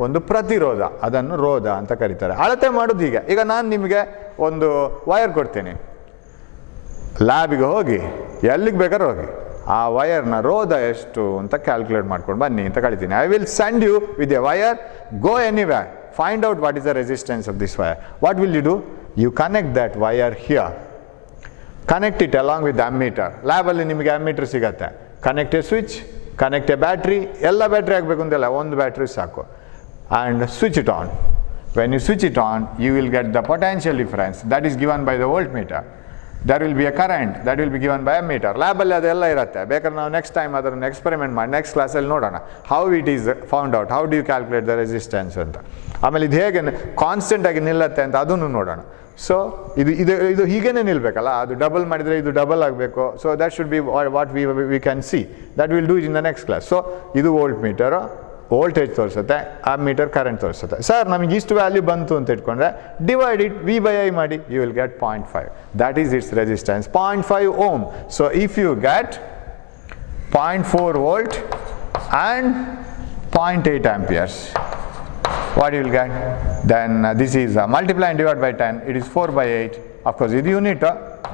ಒಂದು ಪ್ರತಿರೋಧ, ಅದನ್ನು ರೋಧ ಅಂತ ಕರೀತಾರೆ. ಅಳತೆ ಮಾಡೋದು ಹೀಗೆ. ಈಗ ನಾನು ನಿಮಗೆ ಒಂದು ವಯರ್ ಕೊಡ್ತೀನಿ, ಲ್ಯಾಬಿಗೆ ಹೋಗಿ, ಎಲ್ಲಿಗೆ ಬೇಕಾದ್ರೆ ಹೋಗಿ, ಆ ವಯರ್ನ ರೋಧ ಎಷ್ಟು ಅಂತ ಕ್ಯಾಲ್ಕುಲೇಟ್ ಮಾಡ್ಕೊಂಡು ಬನ್ನಿ ಅಂತ ಕಳಿತೀನಿ. I will send you with a wire, go anywhere, find out what is the resistance of this wire. What will you do? You connect that wire here, connect it along with ammeter. ಲ್ಯಾಬಲ್ಲಿ ನಿಮಗೆ ammeter ಸಿಗತ್ತೆ. Connect a switch, connect a battery. ಎಲ್ಲ battery ಆಗಬೇಕು ಅಂತೆಲ್ಲ, ಒಂದು battery ಸಾಕು. And switch it on. When you switch it on, you will get the potential difference that is given by the volt meter. There will be a current that will be given by a meter. ಲ್ಯಾಬಲ್ಲಿ ಅದೆಲ್ಲ ಇರುತ್ತೆ. ಬೇಕಾದ್ರೆ ನಾವು next time ಅದನ್ನು experiment ಮಾಡಿ next ಕ್ಲಾಸಲ್ಲಿ ನೋಡೋಣ how it is found out, how do you calculate the resistance ಅಂತ. ಆಮೇಲೆ ಇದು ಹೇಗೆ ಕಾನ್ಸ್ಟೆಂಟಾಗಿ ನಿಲ್ಲತ್ತೆ ಅಂತ ಅದನ್ನು ನೋಡೋಣ. ಸೊ ಇದು ಹೀಗೇನೆ ನಿಲ್ಲಬೇಕಲ್ಲ, ಅದು ಡಬಲ್ ಮಾಡಿದರೆ ಇದು ಡಬಲ್ ಆಗಬೇಕು. So that should be what we can see. That will do in the next class. So ಇದು ವೋಲ್ಟ್ ಮೀಟರು, ವೋಲ್ಟೇಜ್ ತೋರಿಸುತ್ತೆ, ಆ ಮೀಟರ್ ಕರೆಂಟ್ ತೋರಿಸುತ್ತೆ. ಸರ್ ನಮಗೆ ಇಷ್ಟು ವ್ಯಾಲ್ಯೂ ಬಂತು ಅಂತ ಇಟ್ಕೊಂಡ್ರೆ ಡಿವೈಡ್ ಇಟ್ V/I ಮಾಡಿ, you will get 0.5. That is its resistance, 0.5 ohm. So if you get 0.4 volt and 0.8 amperes, what you will get? Then this is multiply and divide by 10, it is 4/8. Of course ಇದು unit,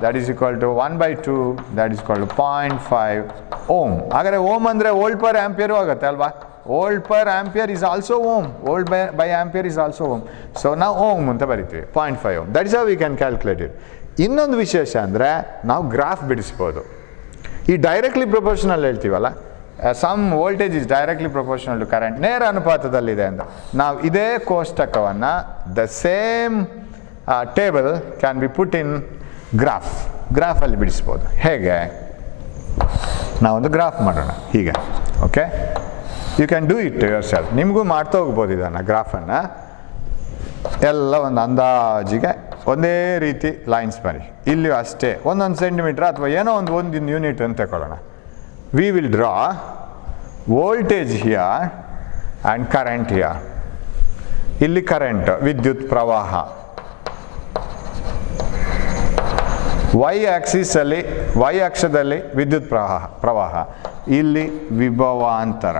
that is equal to 1/2, that is equal to 0.5 ohm. ಹಾಗಾದರೆ ohm ಅಂದರೆ volt per ampere ಆಗುತ್ತೆ ಅಲ್ವಾ? Volt per ampere is also ohm, volt by ampere is also ohm. So ನಾವು ohm ಅಂತ ಬರಿತೀವಿ, 0.5 ohm. That is how we can calculate it. ಇನ್ನೊಂದು ವಿಶೇಷ ಅಂದರೆ ನಾವು ಗ್ರಾಫ್ ಬಿಡಿಸ್ಬೋದು. ಈ ಡೈರೆಕ್ಟ್ಲಿ ಪ್ರಪೋರ್ಷನಲ್ ಹೇಳ್ತೀವಲ್ಲ, some voltage is directly proportional to current, ನೇರ ಅನುಪಾತದಲ್ಲಿದೆ ಅಂತ. ನಾವು ಇದೇ ಕೋಷ್ಟಕವನ್ನು, the same table can be put in ಗ್ರಾಫಲ್ಲಿ ಬಿಡಿಸ್ಬೋದು. ಹೇಗೆ? ನಾವೊಂದು ಗ್ರಾಫ್ ಮಾಡೋಣ ಹೀಗೆ. Okay, you can do it yourself. ನಿಮಗೂ ಮಾಡ್ತಾ ಹೋಗ್ಬೋದು ಇದನ್ನು, ಗ್ರಾಫನ್ನು ಎಲ್ಲ ಒಂದು ಅಂದಾಜಿಗೆ ಒಂದೇ ರೀತಿ ಲೈನ್ಸ್ ಬರಿ. ಇಲ್ಲಿಯೂ ಅಷ್ಟೇ ಒಂದೊಂದು ಸೆಂಟಿಮೀಟ್ರ್ ಅಥವಾ ಏನೋ ಒಂದು ಯೂನಿಟ್ ಅಂತ ತಗೊಳ್ಳೋಣ. We will draw voltage here and current here. ಇಲ್ಲಿ ಕರೆಂಟ್, ವಿದ್ಯುತ್ ಪ್ರವಾಹ. ವೈ ಅಕ್ಷದಲ್ಲಿ ವಿದ್ಯುತ್ ಪ್ರವಾಹ, ಇಲ್ಲಿ ವಿಭವಾಂತರ.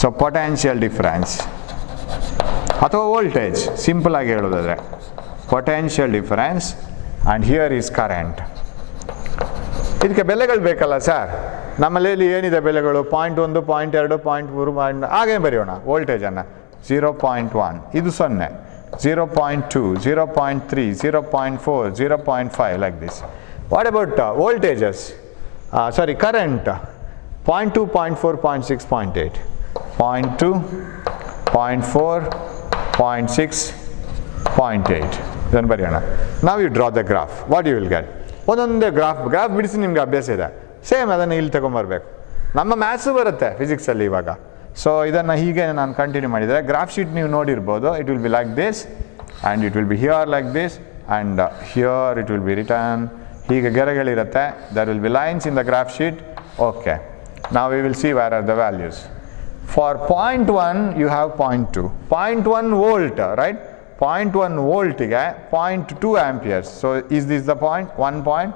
ಸೊ ಪೊಟೆನ್ಷಿಯಲ್ ಡಿಫರೆನ್ಸ್ ಅಥವಾ ವೋಲ್ಟೇಜ್, ಸಿಂಪಲ್ ಆಗಿ ಹೇಳೋದಾದರೆ potential difference, and here is current. ಇದಕ್ಕೆ ಬೆಲೆಗಳು ಬೇಕಲ್ಲ ಸರ್, ನಮ್ಮಲ್ಲಿ ಏನಿದೆ ಬೆಲೆಗಳು? 0.1, 0.2, 0.3, ಹಾಗೆ ಬರೆಯೋಣ ವೋಲ್ಟೇಜನ್ನು. 0.1 ಇದು 0, 0.2, 0.3, 0.4, 0.5 like this. What about voltages? Current. 0.2, 0.4, 0.6, 0.8. 0.2, 0.4, 0.6, 0.8. Then ಬರೆಯೋಣ. Now you draw the graph. What you will get? ಒಂದೊಂದೇ ಗ್ರಾಫ್ ಬಿಡಿಸಿ ನಿಮಗೆ ಅಭ್ಯಾಸ ಇದೆ. ಸೇಮ್ ಅದನ್ನು ಇಲ್ಲಿ ತಗೊಂಬರ್ಬೇಕು. ನಮ್ಮ ಮ್ಯಾಥ್ಸು ಬರುತ್ತೆ ಫಿಸಿಕ್ಸಲ್ಲಿ ಇವಾಗ. ಸೊ ಇದನ್ನು ಹೀಗೆ ನಾನು ಕಂಟಿನ್ಯೂ ಮಾಡಿದರೆ ಗ್ರಾಫ್ ಶೀಟ್ ನೀವು ನೋಡಿರ್ಬೋದು. It will be like this and it will be here like this and here it will be return. ಹೀಗೆ ಗೆರೆಗಳಿರುತ್ತೆ. There will be lines in the graph sheet. Okay, now we will see where are the values. For 0.1 you have 0.2. 0.1 volt, right? 0.1 volt ಗೆ 0.2 amperes. So is this the point? 1 point?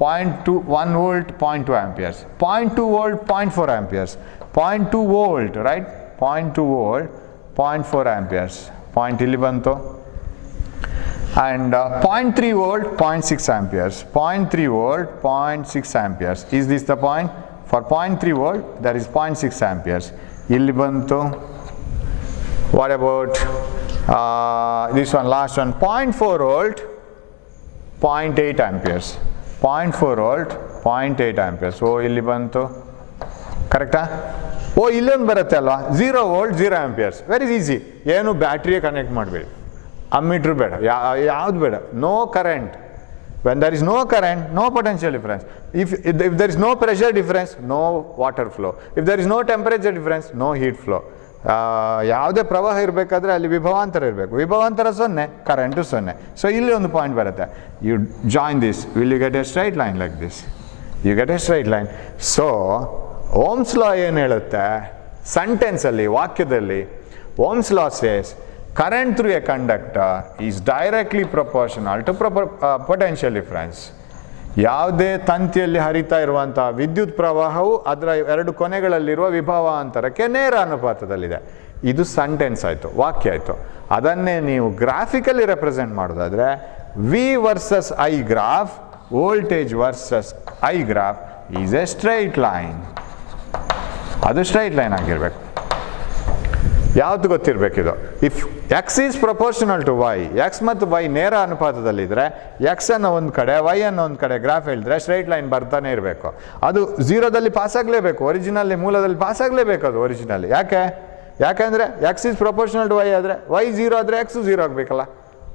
0.2, 1 volt, 0.2 amperes. 0.2 volt, 0.4 amperes. 0.2 volt, right? 0.2 volt, 0.4 amperes. Point ಇಲ್ಲಿ ಬಂತು. And 0.3 volt, 0.6 amperes. 0.3 volt, 0.6 amperes. Is this the point? For 0.3 volt, there is 0.6 amperes. ಇಲ್ಲಿ ಬಂತು. What about this one, last one, 0.4 volt, 0.8 amperes. 0.4 volt, 0.8 amperes. ಓ ಇಲ್ಲಿ ಬಂತು, ಕರೆಕ್ಟಾ? ಓ ಇಲ್ಲೊಂದು ಬರುತ್ತೆ ಅಲ್ವಾ, 0 volt, 0 amperes. Very easy. ಏನು ಬ್ಯಾಟ್ರಿಗೆ ಕನೆಕ್ಟ್ ಮಾಡಬೇಡಿ, ಅಮ್ಮೀಟ್ರ್ ಬೇಡ, ಯಾವ್ದು ಬೇಡ. No current. When there is no current, no potential difference. If there is no pressure difference, no water flow. If there is no temperature difference, no heat flow. ಯಾವುದೇ ಪ್ರವಾಹ ಇರಬೇಕಾದ್ರೆ ಅಲ್ಲಿ ವಿಭವಾಂತರ ಇರಬೇಕು. ವಿಭವಾಂತರ 0, ಕರೆಂಟು 0. ಸೊ ಇಲ್ಲಿ ಒಂದು ಪಾಯಿಂಟ್ ಬರುತ್ತೆ. You join this, will you get a straight line like this. You get a straight line. So Ohm's law ಏನು ಹೇಳುತ್ತೆ ಸೆಂಟೆನ್ಸಲ್ಲಿ, ವಾಕ್ಯದಲ್ಲಿ? Ohm's law says current through a conductor is directly proportional to potential difference. ಯಾವುದೇ ತಂತಿಯಲ್ಲಿ ಹರಿತಾ ಇರುವಂಥ ವಿದ್ಯುತ್ ಪ್ರವಾಹವು ಅದರ ಎರಡು ಕೊನೆಗಳಲ್ಲಿರುವ ವಿಭವಾಂತರಕ್ಕೆ ನೇರ ಅನುಪಾತದಲ್ಲಿದೆ. ಇದು ಸೆಂಟೆನ್ಸ್ ಆಯಿತು, ವಾಕ್ಯ ಆಯಿತು. ಅದನ್ನೇ ನೀವು ಗ್ರಾಫಿಕಲಿ ರೆಪ್ರೆಸೆಂಟ್ ಮಾಡೋದಾದರೆ V versus I graph, voltage versus I graph is a straight line. ಅದು ಸ್ಟ್ರೈಟ್ ಲೈನ್ ಆಗಿರಬೇಕು. ಯಾವುದು ಗೊತ್ತಿರಬೇಕಿದು? If X is proportional to Y, X ಮತ್ತು ವೈ ನೇರ ಅನುಪಾತದಲ್ಲಿದ್ದರೆ ಎಕ್ಸ್ ಅನ್ನೋ ಒಂದು ಕಡೆ, ವೈ ಅನ್ನೋ ಒಂದು ಕಡೆ ಗ್ರಾಫ್ ಹೇಳಿದ್ರೆ ಸ್ಟ್ರೈಟ್ ಲೈನ್ ಬರ್ತಾನೆ ಇರಬೇಕು. ಅದು 0ದಲ್ಲಿ ಪಾಸ್ ಆಗಲೇಬೇಕು, ಒರಿಜಿನಲ್ಲಿ ಮೂಲದಲ್ಲಿ ಪಾಸ್ ಆಗಲೇಬೇಕು ಅದು ಒರಿಜಿನಲ್ಲಿ. ಯಾಕೆಂದರೆ X is proportional to Y ಆದರೆ ವೈ 0 ಆದರೆ ಎಕ್ಸು 0 ಆಗಬೇಕಲ್ಲ,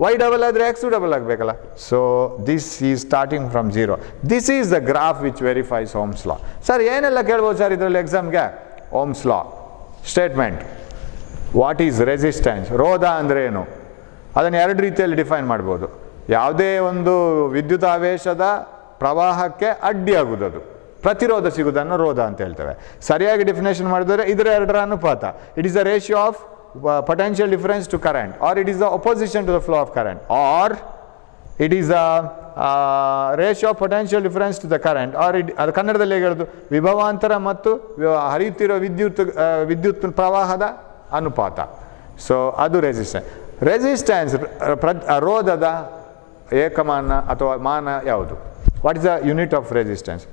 ವೈ ಡಬಲ್ ಆದರೆ ಎಕ್ಸು ಡಬಲ್ ಆಗಬೇಕಲ್ಲ. So this is starting from 0. This is the graph which verifies Ohm's law. Sir ಏನೆಲ್ಲ ಕೇಳ್ಬೋದು ಸರ್ ಇದರಲ್ಲಿ ಎಕ್ಸಾಮ್ಗೆ? Ohm's law statement. What is resistance? ರೋಧ ಅಂದರೆ ಏನು? ಅದನ್ನು ಎರಡು ರೀತಿಯಲ್ಲಿ ಡಿಫೈನ್ ಮಾಡ್ಬೋದು. ಯಾವುದೇ ಒಂದು ವಿದ್ಯುತಾವೇಶದ ಪ್ರವಾಹಕ್ಕೆ ಅಡ್ಡಿಯಾಗುವುದು, ಪ್ರತಿರೋಧ ಸಿಗುವುದನ್ನು ರೋಧ ಅಂತ ಹೇಳ್ತೇವೆ. ಸರಿಯಾಗಿ ಡಿಫಿನೇಷನ್ ಮಾಡಿದರೆ ಇದರ ಎರಡರ ಅನುಪಾತ. It is the ratio of potential difference to current, or it is the opposition to the flow of current, or it is the ratio of potential difference to the current, or ಅದು ಕನ್ನಡದಲ್ಲಿ ಹೇಗೆ ಹೇಳೋದು? ವಿಭವಾಂತರ ಮತ್ತು ಹರಿಯುತ್ತಿರೋ ವಿದ್ಯುತ್ ಪ್ರವಾಹದ ಅನುಪಾತ. So ಅದು resistance ರೋಧದ ಏಕಮಾನ ಅಥವಾ ಮಾನ ಯಾವುದು? What is the unit of resistance?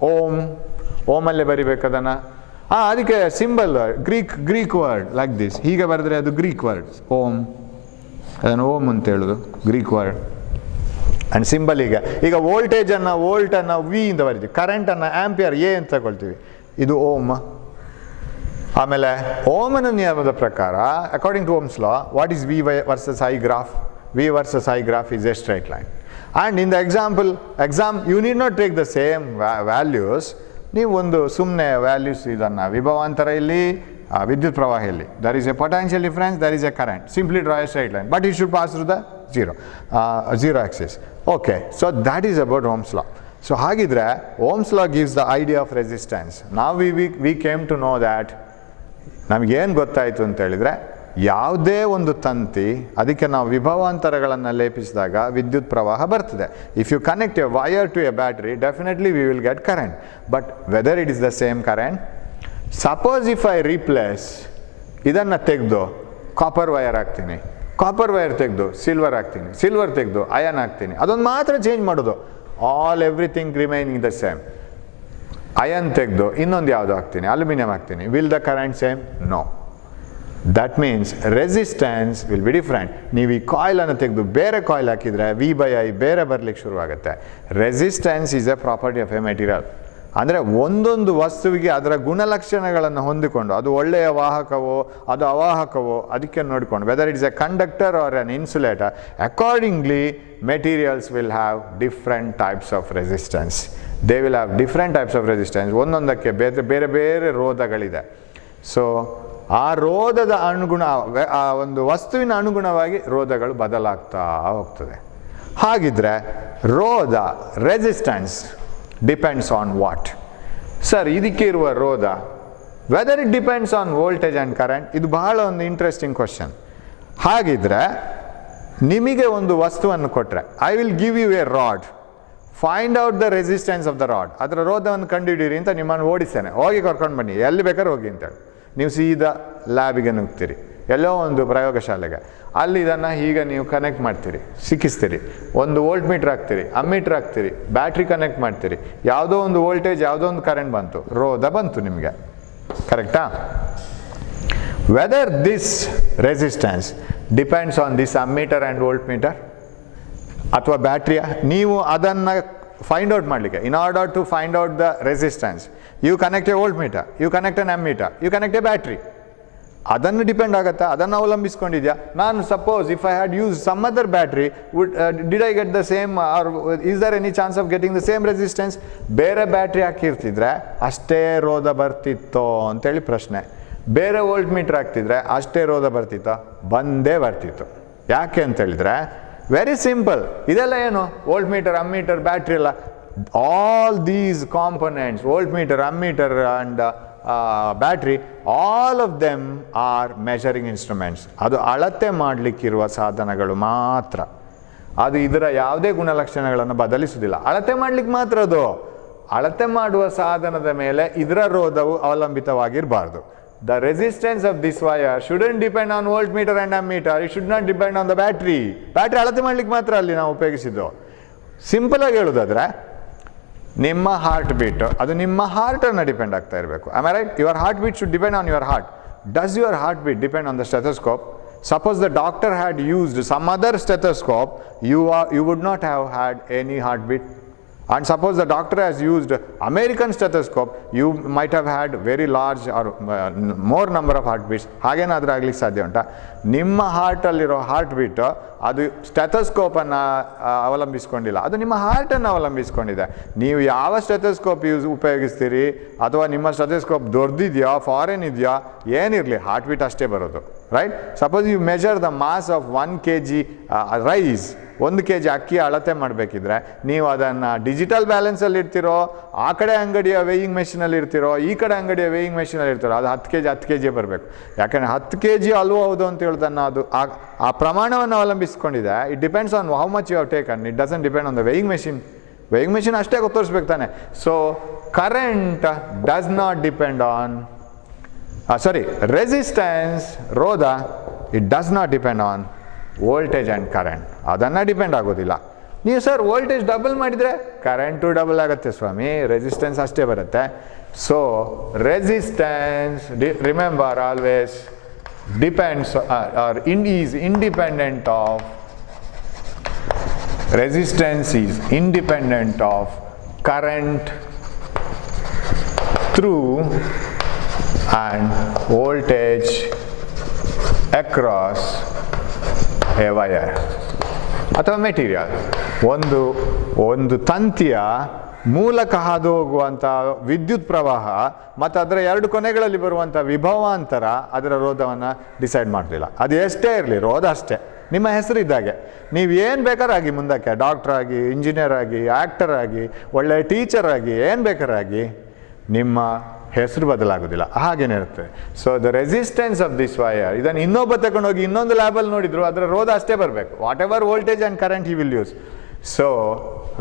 ಓಮಲ್ಲೇ ಬರಿಬೇಕದನ್ನು. ಅದಕ್ಕೆ symbol Greek word like this. ಹೀಗೆ ಬರೆದ್ರೆ ಅದು ಗ್ರೀಕ್ ವರ್ಡ್ ಓಮ್, ಅದನ್ನು ಓಮ್ ಅಂತ ಹೇಳೋದು, ಗ್ರೀಕ್ ವರ್ಡ್. ಆ್ಯಂಡ್ ಸಿಂಬಲ್ ಈಗ ವೋಲ್ಟೇಜನ್ನು ವಿ ಇಂದ ಬರಿತೀವಿ, ಕರೆಂಟನ್ನು ಆಂಪಿಯರ್ ಎ ಅಂತ ತಗೊಳ್ತೀವಿ. ಇದು ಓಮ್. ಆಮೇಲೆ ಓಮನ ನಿಯಮದ ಪ್ರಕಾರ according to Ohm's law, what is V versus I graph? V versus I graph is a straight line. And in the exam you need not take the same values. ನೀವು ಒಂದು ಸುಮ್ಮನೆ ವ್ಯಾಲ್ಯೂಸ್ ಇದನ್ನು ವಿಭವಾಂತರ ಇಲ್ಲಿ, ವಿದ್ಯುತ್ ಪ್ರವಾಹ ಇಲ್ಲಿ, there is a potential difference, there is a current, simply draw a straight line, but it should pass through the zero axis. Okay, so that is about Ohm's law. So ಹಾಗಿದ್ರೆ Ohm's law gives the idea of resistance. ನಾವು we came to know that. ನಮಗೇನು ಗೊತ್ತಾಯಿತು ಅಂತ ಹೇಳಿದರೆ, ಯಾವುದೇ ಒಂದು ತಂತಿ ಅದಕ್ಕೆ ನಾವು ವಿಭವಾಂತರಗಳನ್ನು ಲೇಪಿಸಿದಾಗ ವಿದ್ಯುತ್ ಪ್ರವಾಹ ಬರ್ತದೆ. If you connect a wire to a battery, definitely we will get current. But whether it is the same current? Suppose if I replace, ಇದನ್ನು ತೆಗೆದು ಕಾಪರ್ ವೈರ್ ಹಾಕ್ತೀನಿ, ಕಾಪರ್ ವೈರ್ ತೆಗೆದು ಸಿಲ್ವರ್ ಹಾಕ್ತೀನಿ, ಸಿಲ್ವರ್ ತೆಗೆದು ಅಯನ್ ಹಾಕ್ತೀನಿ, ಅದೊಂದು ಮಾತ್ರ change ಮಾಡೋದು, everything remaining the same. Iron ತೆಗೆದು ಇನ್ನೊಂದು ಯಾವುದು ಹಾಕ್ತೀನಿ, ಅಲ್ಯೂಮಿನಿಯಂ ಹಾಕ್ತೀನಿ, will the current same? No. That means resistance will be different. ನೀವು ಈ ಕಾಯಿಲನ್ನು ತೆಗೆದು ಬೇರೆ ಕಾಯಿಲ್ ಹಾಕಿದರೆ ವಿ ಬೈ ಐ ಬೇರೆ ಬರಲಿಕ್ಕೆ ಶುರುವಾಗುತ್ತೆ. Resistance is A property of A material. ಅಂದರೆ ಒಂದೊಂದು ವಸ್ತುವಿಗೆ ಅದರ ಗುಣಲಕ್ಷಣಗಳನ್ನು ಹೊಂದಿಕೊಂಡು ಅದು ಒಳ್ಳೆಯ ವಾಹಕವೋ ಅದು ಅವಾಹಕವೋ ಅದಕ್ಕೆ ನೋಡಿಕೊಂಡು whether it's a conductor or an insulator accordingly materials will have different types of resistance. They will have different types of resistance. ಒಂದೊಂದಕ್ಕೆ ಬೇರೆ ಬೇರೆ ರೋಧಗಳಿದೆ. ಸೊ ಆ ರೋಧದ ಆ ಒಂದು ವಸ್ತುವಿನ ಅನುಗುಣವಾಗಿ ರೋಧಗಳು ಬದಲಾಗ್ತಾ ಹೋಗ್ತದೆ. ಹಾಗಿದ್ರೆ ರೋಧ resistance depends on what? Sir ಇದಕ್ಕೆ ಇರುವ ರೋಧ whether it depends on voltage and current. ಇದು ಬಹಳ ಒಂದು ಇಂಟ್ರೆಸ್ಟಿಂಗ್ ಕ್ವಶನ್. ಹಾಗಿದ್ರೆ ನಿಮಗೆ ಒಂದು ವಸ್ತುವನ್ನು ಕೊಟ್ಟರೆ I will give you a rod, find out the resistance of the rod, ಅದರ ರೋಧವನ್ನು ಕಂಡುಹಿಡಿಯಿರಿ ಅಂತ ನಿಮ್ಮನ್ನು ಓಡಿಸ್ತೇನೆ, ಹೋಗಿ ಕರ್ಕೊಂಡು ಬನ್ನಿ, ಎಲ್ಲಿ ಬೇಕಾದ್ರೆ ಹೋಗಿ ಅಂತೇಳಿ. ನೀವು ಸೀದಾ ಲ್ಯಾಬಿಗೆ ನುಗ್ತೀರಿ, ಎಲ್ಲೋ ಒಂದು ಪ್ರಯೋಗಶಾಲೆಗೆ, ಅಲ್ಲಿ ಇದನ್ನು ಈಗ ನೀವು ಕನೆಕ್ಟ್ ಮಾಡ್ತೀರಿ, ಸಿಕ್ಕಿಸ್ತೀರಿ, ಒಂದು ವೋಲ್ಟ್ ಮೀಟ್ರ್ ಹಾಕ್ತೀರಿ, ಅಮ್ಮೀಟ್ರ್ ಹಾಕ್ತೀರಿ, ಬ್ಯಾಟ್ರಿ ಕನೆಕ್ಟ್ ಮಾಡ್ತೀರಿ, ಯಾವುದೋ ಒಂದು ವೋಲ್ಟೇಜ್ ಯಾವುದೋ ಒಂದು ಕರೆಂಟ್ ಬಂತು, ರೋಧ ಬಂತು ನಿಮಗೆ, ಕರೆಕ್ಟಾ? Whether this resistance depends on this ammeter and voltmeter ಅಥವಾ ಬ್ಯಾಟ್ರಿಯ, ನೀವು ಅದನ್ನು ಫೈಂಡ್ ಔಟ್ ಮಾಡಲಿಕ್ಕೆ, in order to find out the resistance you connect a voltmeter, you connect an ammeter, you connect a battery. ಅದನ್ನು depend ಆಗುತ್ತಾ, ಅದನ್ನು ಅವಲಂಬಿಸ್ಕೊಂಡಿದ್ಯಾ? ನಾನು suppose if I had use some other battery did I get the same or is there any chance of getting the same resistance? ಬೇರೆ battery ಹಾಕಿರ್ತಿದ್ರೆ ಅಷ್ಟೇ ರೋಧ ಬರ್ತಿತ್ತೋ ಅಂತೇಳಿ ಪ್ರಶ್ನೆ. ಬೇರೆ ವೋಲ್ಟ್ ಮೀಟ್ರ್ ಹಾಕ್ತಿದ್ರೆ ಅಷ್ಟೇ ರೋಧ ಬರ್ತಿತ್ತೋ? ಬಂದೇ ಬರ್ತಿತ್ತು. ಯಾಕೆ ಅಂತೇಳಿದರೆ ವೆರಿ ಸಿಂಪಲ್. ಇದೆಲ್ಲ ಏನು ವೋಲ್ಟ್ ಮೀಟರ್, ಅಮ್ಮೀಟರ್, ಬ್ಯಾಟ್ರಿ ಎಲ್ಲ, all these components, volt meter, ammeter and battery, all of them are measuring instruments. ಅದು ಅಳತೆ ಮಾಡಲಿಕ್ಕಿರುವ ಸಾಧನಗಳು ಮಾತ್ರ. ಅದು ಇದರ ಯಾವುದೇ ಗುಣಲಕ್ಷಣಗಳನ್ನು ಬದಲಿಸುವುದಿಲ್ಲ, ಅಳತೆ ಮಾಡಲಿಕ್ಕೆ ಮಾತ್ರ. ಅದು ಅಳತೆ ಮಾಡುವ ಸಾಧನದ ಮೇಲೆ ಇದರ ರೋಧವು ಅವಲಂಬಿತವಾಗಿರಬಾರ್ದು. The resistance of this wire shouldn't depend on voltmeter and ammeter. It should not depend on the battery. Battery ಅಳತೆ ಮಾಡ್ಲಿಕ್ಕೆ ಮಾತ್ರ ಅಲ್ಲಿ ನಾವು ಉಪಯೋಗಿಸಿದ್ದು. ಸಿಂಪಲ್ ಆಗಿ ಹೇಳೋದಾದ್ರೆ ನಿಮ್ಮ ಹಾರ್ಟ್ ಬೀಟ್ ಅದು ನಿಮ್ಮ ಹಾರ್ಟನ್ನು ಡಿಪೆಂಡ್ ಆಗ್ತಾ ಇರಬೇಕು. Am I right? Your heart beat should depend on your heart. Does your heart beat depend on the stethoscope? Suppose the doctor had used some other stethoscope, you would not have had any heartbeat. And suppose the doctor has used American stethoscope, you might have had very large or more number of heartbeats. ಹಾಗೇನಾದರೂ ಆಗ್ಲಿಕ್ಕೆ ಸಾಧ್ಯ ಉಂಟಾ? ನಿಮ್ಮ ಹಾರ್ಟಲ್ಲಿರೋ heart beat ಅದು ಸ್ಟೆಥೋಸ್ಕೋಪನ್ನು ಅವಲಂಬಿಸ್ಕೊಂಡಿಲ್ಲ, ಅದು ನಿಮ್ಮ ಹಾರ್ಟನ್ನು ಅವಲಂಬಿಸ್ಕೊಂಡಿದೆ. ನೀವು ಯಾವ stethoscope ಉಪಯೋಗಿಸ್ತೀರಿ, ಅಥವಾ ನಿಮ್ಮ ಸ್ಟೆಥೋಸ್ಕೋಪ್ ದೊಡ್ಡದಿದೆಯಾ ಫಾರಿನ್ ಇದೆಯಾ ಏನಿರಲಿ, ಹಾರ್ಟ್ ಬೀಟ್ ಅಷ್ಟೇ ಬರೋದು. Right? Suppose you measure the mass of 1 kg rice, 1 kg ಅಕ್ಕಿ ಅಳತೆ ಮಾಡಬೇಕಿದ್ರೆ ನೀವು ಅದನ್ನು ಡಿಜಿಟಲ್ ಬ್ಯಾಲೆನ್ಸಲ್ಲಿ ಇರ್ತಿರೋ, ಆ ಕಡೆ ಅಂಗಡಿಯ ವೇಯಿಂಗ್ ಮೆಷಿನಲ್ಲಿ ಇರ್ತಿರೋ, ಈ ಕಡೆ ಅಂಗಡಿಯ ವೇಯಿಂಗ್ ಮೆಷಿನಲ್ಲಿ ಇರ್ತಿರೋ, ಅದು 10 kg ಬರಬೇಕು. ಯಾಕಂದರೆ 10 kg ಅಲ್ವೋ ಹೌದು ಅಂತ ಹೇಳೋದನ್ನು ಅದು ಆ ಪ್ರಮಾಣವನ್ನು ಅವಲಂಬಿಸ್ಕೊಂಡಿದೆ. It depends on how much you have taken. It doesn't depend on the weighing machine. Weighing machine ಅಷ್ಟೇ ತೋರಿಸ್ಬೇಕು ತಾನೆ. So current does not depend on resistance, ರೋಧ, it does not depend on voltage and current. ಅದನ್ನು depend ಆಗೋದಿಲ್ಲ. ನೀವು sir voltage double ಮಾಡಿದರೆ current double ಆಗುತ್ತೆ ಸ್ವಾಮಿ, ರೆಸಿಸ್ಟೆನ್ಸ್ ಅಷ್ಟೇ ಬರುತ್ತೆ. So resistance remember always depends or is independent of, resistance is independent of current through and voltage across a wire ಅಥವಾ material. ಒಂದು ತಂತಿಯ ಮೂಲಕ ಹಾದು ಹೋಗುವಂಥ ವಿದ್ಯುತ್ ಪ್ರವಾಹ ಮತ್ತು ಅದರ 2 ಕೊನೆಗಳಲ್ಲಿ ಬರುವಂಥ ವಿಭವಾಂತರ ಅದರ ರೋಧವನ್ನು ಡಿಸೈಡ್ ಮಾಡಲಿಲ್ಲ. ಅದು ಎಷ್ಟೇ ಇರಲಿ, ರೋಧ ಅಷ್ಟೇ. ನಿಮ್ಮ ಹೆಸರು ಇದ್ದಾಗೆ ನೀವು ಏನು ಬೇಕಾರಾಗಿ ಮುಂದಕ್ಕೆ, ಡಾಕ್ಟರ್ ಆಗಿ, ಇಂಜಿನಿಯರ್ ಆಗಿ, ಆ್ಯಕ್ಟರ್ ಆಗಿ, ಒಳ್ಳೆಯ ಟೀಚರ್ ಆಗಿ, ಏನು ಬೇಕಾರಾಗಿ, ನಿಮ್ಮ ಹೆಸರು ಬದಲಾಗೋದಿಲ್ಲ, ಹಾಗೇನೆ ಇರುತ್ತೆ. So the resistance of this wire, ಇದನ್ನು ಇನ್ನೊಬ್ಬ ತಗೊಂಡೋಗಿ ಇನ್ನೊಂದು ಲ್ಯಾಬಲ್ಲಿ ನೋಡಿದ್ರು ಅದರ ರೋಧ ಅಷ್ಟೇ ಬರಬೇಕು, whatever voltage and current he will use. So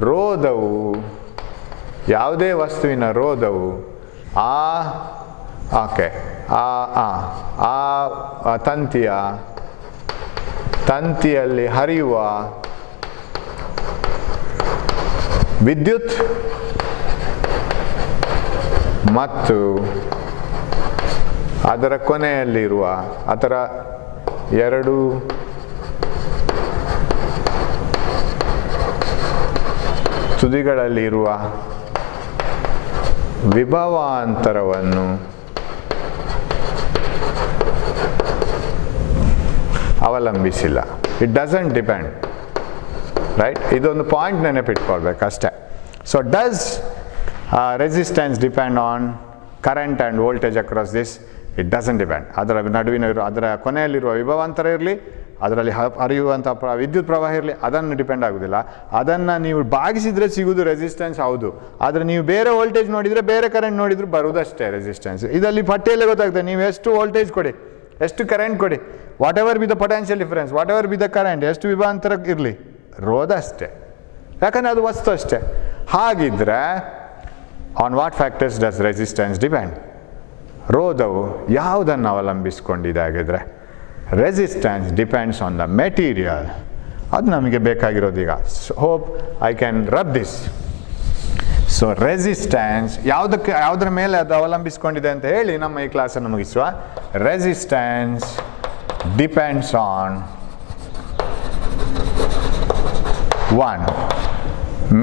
ರೋಧವು, ಯಾವುದೇ ವಸ್ತುವಿನ ರೋಧವು ಆ ತಂತಿಯಲ್ಲಿ ಹರಿಯುವ ವಿದ್ಯುತ್ ಮತ್ತು ಅದರ ಕೊನೆಯಲ್ಲಿರುವ ಅದರ 2 ತುದಿಗಳಲ್ಲಿರುವ ವಿಭವಾಂತರವನ್ನು ಅವಲಂಬಿಸಿಲ್ಲ. It doesn't depend, right? ಇದೊಂದು ಪಾಯಿಂಟ್ ನೆನಪಿಟ್ಕೊಳ್ಬೇಕು ಅಷ್ಟೇ. So does resistance depend on current and voltage across this? It doesn't depend. ಅದರ ನಡುವಿನ ಅದರ ಕೊನೆಯಲ್ಲಿರುವ ವಿಭವಾಂತರ ಇರಲಿ, ಅದರಲ್ಲಿ ಹರಿಯುವಂಥ ವಿದ್ಯುತ್ ಪ್ರವಾಹ ಇರಲಿ, ಅದನ್ನು ಡಿಪೆಂಡ್ ಆಗೋದಿಲ್ಲ. ಅದನ್ನು ನೀವು ಭಾಗಿಸಿದರೆ ಸಿಗೋದು ರೆಸಿಸ್ಟೆನ್ಸ್, ಹೌದು. ಆದರೆ ನೀವು ಬೇರೆ ವೋಲ್ಟೇಜ್ ನೋಡಿದರೆ, ಬೇರೆ ಕರೆಂಟ್ ನೋಡಿದ್ರು ಬರುವುದಷ್ಟೇ ರೆಸಿಸ್ಟೆನ್ಸ್. ಇದರಲ್ಲಿ ಪಟ್ಟಿಯಲ್ಲೇ ಗೊತ್ತಾಗ್ತದೆ. ನೀವು ಎಷ್ಟು ವೋಲ್ಟೇಜ್ ಕೊಡಿ, ಎಷ್ಟು ಕರೆಂಟ್ ಕೊಡಿ, what ever be the potential difference, what ever be the current, ಎಷ್ಟು ವಿಭವಾಂತರ ಇರಲಿ, ರೋಧ ಅಷ್ಟೇ. ಯಾಕಂದರೆ ಅದು ವಸ್ತು ಅಷ್ಟೇ. ಹಾಗಿದ್ರೆ on what factors does resistance depend? ರೋಧವು ಯಾವುದನ್ನು ಅವಲಂಬಿಸಿಕೊಂಡಿದೆ ಹಾಗಿದ್ರೆ? Resistance depends on the material. ಅದು ನಮಗೆ ಬೇಕಾಗಿರೋದು ಈಗ. Hope I can rub this. So resistance ಯಾವುದರ ಮೇಲೆ ಅದು ಅವಲಂಬಿಸಿಕೊಂಡಿದೆ ಅಂತ ಹೇಳಿ ನಮ್ಮ ಈ ಕ್ಲಾಸನ್ನು ಮುಗಿಸುವ. Resistance depends on one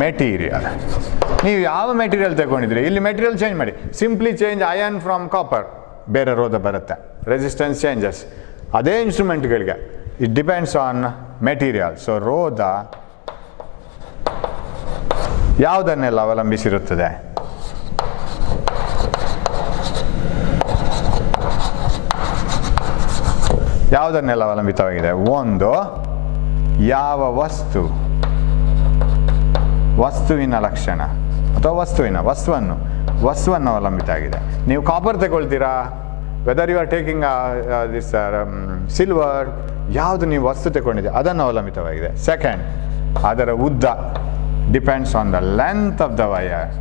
material. ನೀವು ಯಾವ ಮೆಟೀರಿಯಲ್ ತಗೊಂಡಿದ್ರಿ, ಇಲ್ಲಿ ಮೆಟೀರಿಯಲ್ ಚೇಂಜ್ ಮಾಡಿ, simply change iron from copper, ಬೇರೆ ರೋಧ ಬರುತ್ತೆ, ರೆಸಿಸ್ಟೆನ್ಸ್ ಚೇಂಜಸ್. ಅದೇ ಇನ್ಸ್ಟ್ರೂಮೆಂಟ್ಗಳಿಗೆ it depends on material. So ರೋಧ ಯಾವುದನ್ನೆಲ್ಲ ಅವಲಂಬಿಸಿರುತ್ತದೆ? ಯಾವುದನ್ನೆಲ್ಲ ಅವಲಂಬಿತವಾಗಿದೆ? ಒಂದು, ಯಾವ ವಸ್ತುವಿನ ಲಕ್ಷಣ ಅಥವಾ ವಸ್ತುವನ್ನು ಅವಲಂಬಿತ ಆಗಿದೆ. ನೀವು ಕಾಪರ್ ತಗೊಳ್ತೀರಾ, whether you are taking this silver, ಯಾವುದು ನೀವು ವಸ್ತು ತಗೊಂಡಿದೆ ಅದನ್ನು ಅವಲಂಬಿತವಾಗಿದೆ. ಸೆಕೆಂಡ್, ಅದರ ಉದ್ದ, depends on the length of the wire.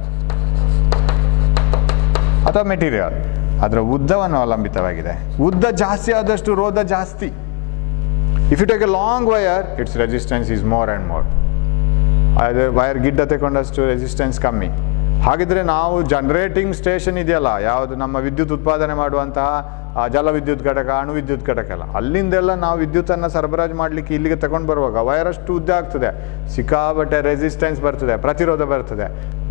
ಅಥವಾ ಮೆಟೀರಿಯಲ್, ಅದರ ಉದ್ದವನ್ನು ಅವಲಂಬಿತವಾಗಿದೆ. ಉದ್ದ ಜಾಸ್ತಿ ಆದಷ್ಟು ರೋಧ ಜಾಸ್ತಿ. If you take a long wire, its resistance is more and more. ಅದೇ ವಯರ್ ಗಿಡ್ಡ ತಗೊಂಡಷ್ಟು ರೆಸಿಸ್ಟೆನ್ಸ್ ಕಮ್ಮಿ. ಹಾಗಿದ್ರೆ ನಾವು ಜನರೇಟಿಂಗ್ ಸ್ಟೇಷನ್ ಇದೆಯಲ್ಲ, ಯಾವುದು ನಮ್ಮ ವಿದ್ಯುತ್ ಉತ್ಪಾದನೆ ಮಾಡುವಂತಹ ಜಲವಿದ್ಯುತ್ ಘಟಕ, ಅಣು ವಿದ್ಯುತ್ ಘಟಕ ಎಲ್ಲ, ಅಲ್ಲಿಂದೆಲ್ಲ ನಾವು ವಿದ್ಯುತ್ತನ್ನು ಸರಬರಾಜು ಮಾಡಲಿಕ್ಕೆ ಇಲ್ಲಿಗೆ ತಗೊಂಡು ಬರುವಾಗ ವಯರ್ ಅಷ್ಟು ಉದ್ದ ಆಗ್ತದೆ, ಸಿಕ್ಕಾಬಟ್ಟೆ ರೆಸಿಸ್ಟೆನ್ಸ್ ಬರ್ತದೆ, ಪ್ರತಿರೋಧ ಬರ್ತದೆ,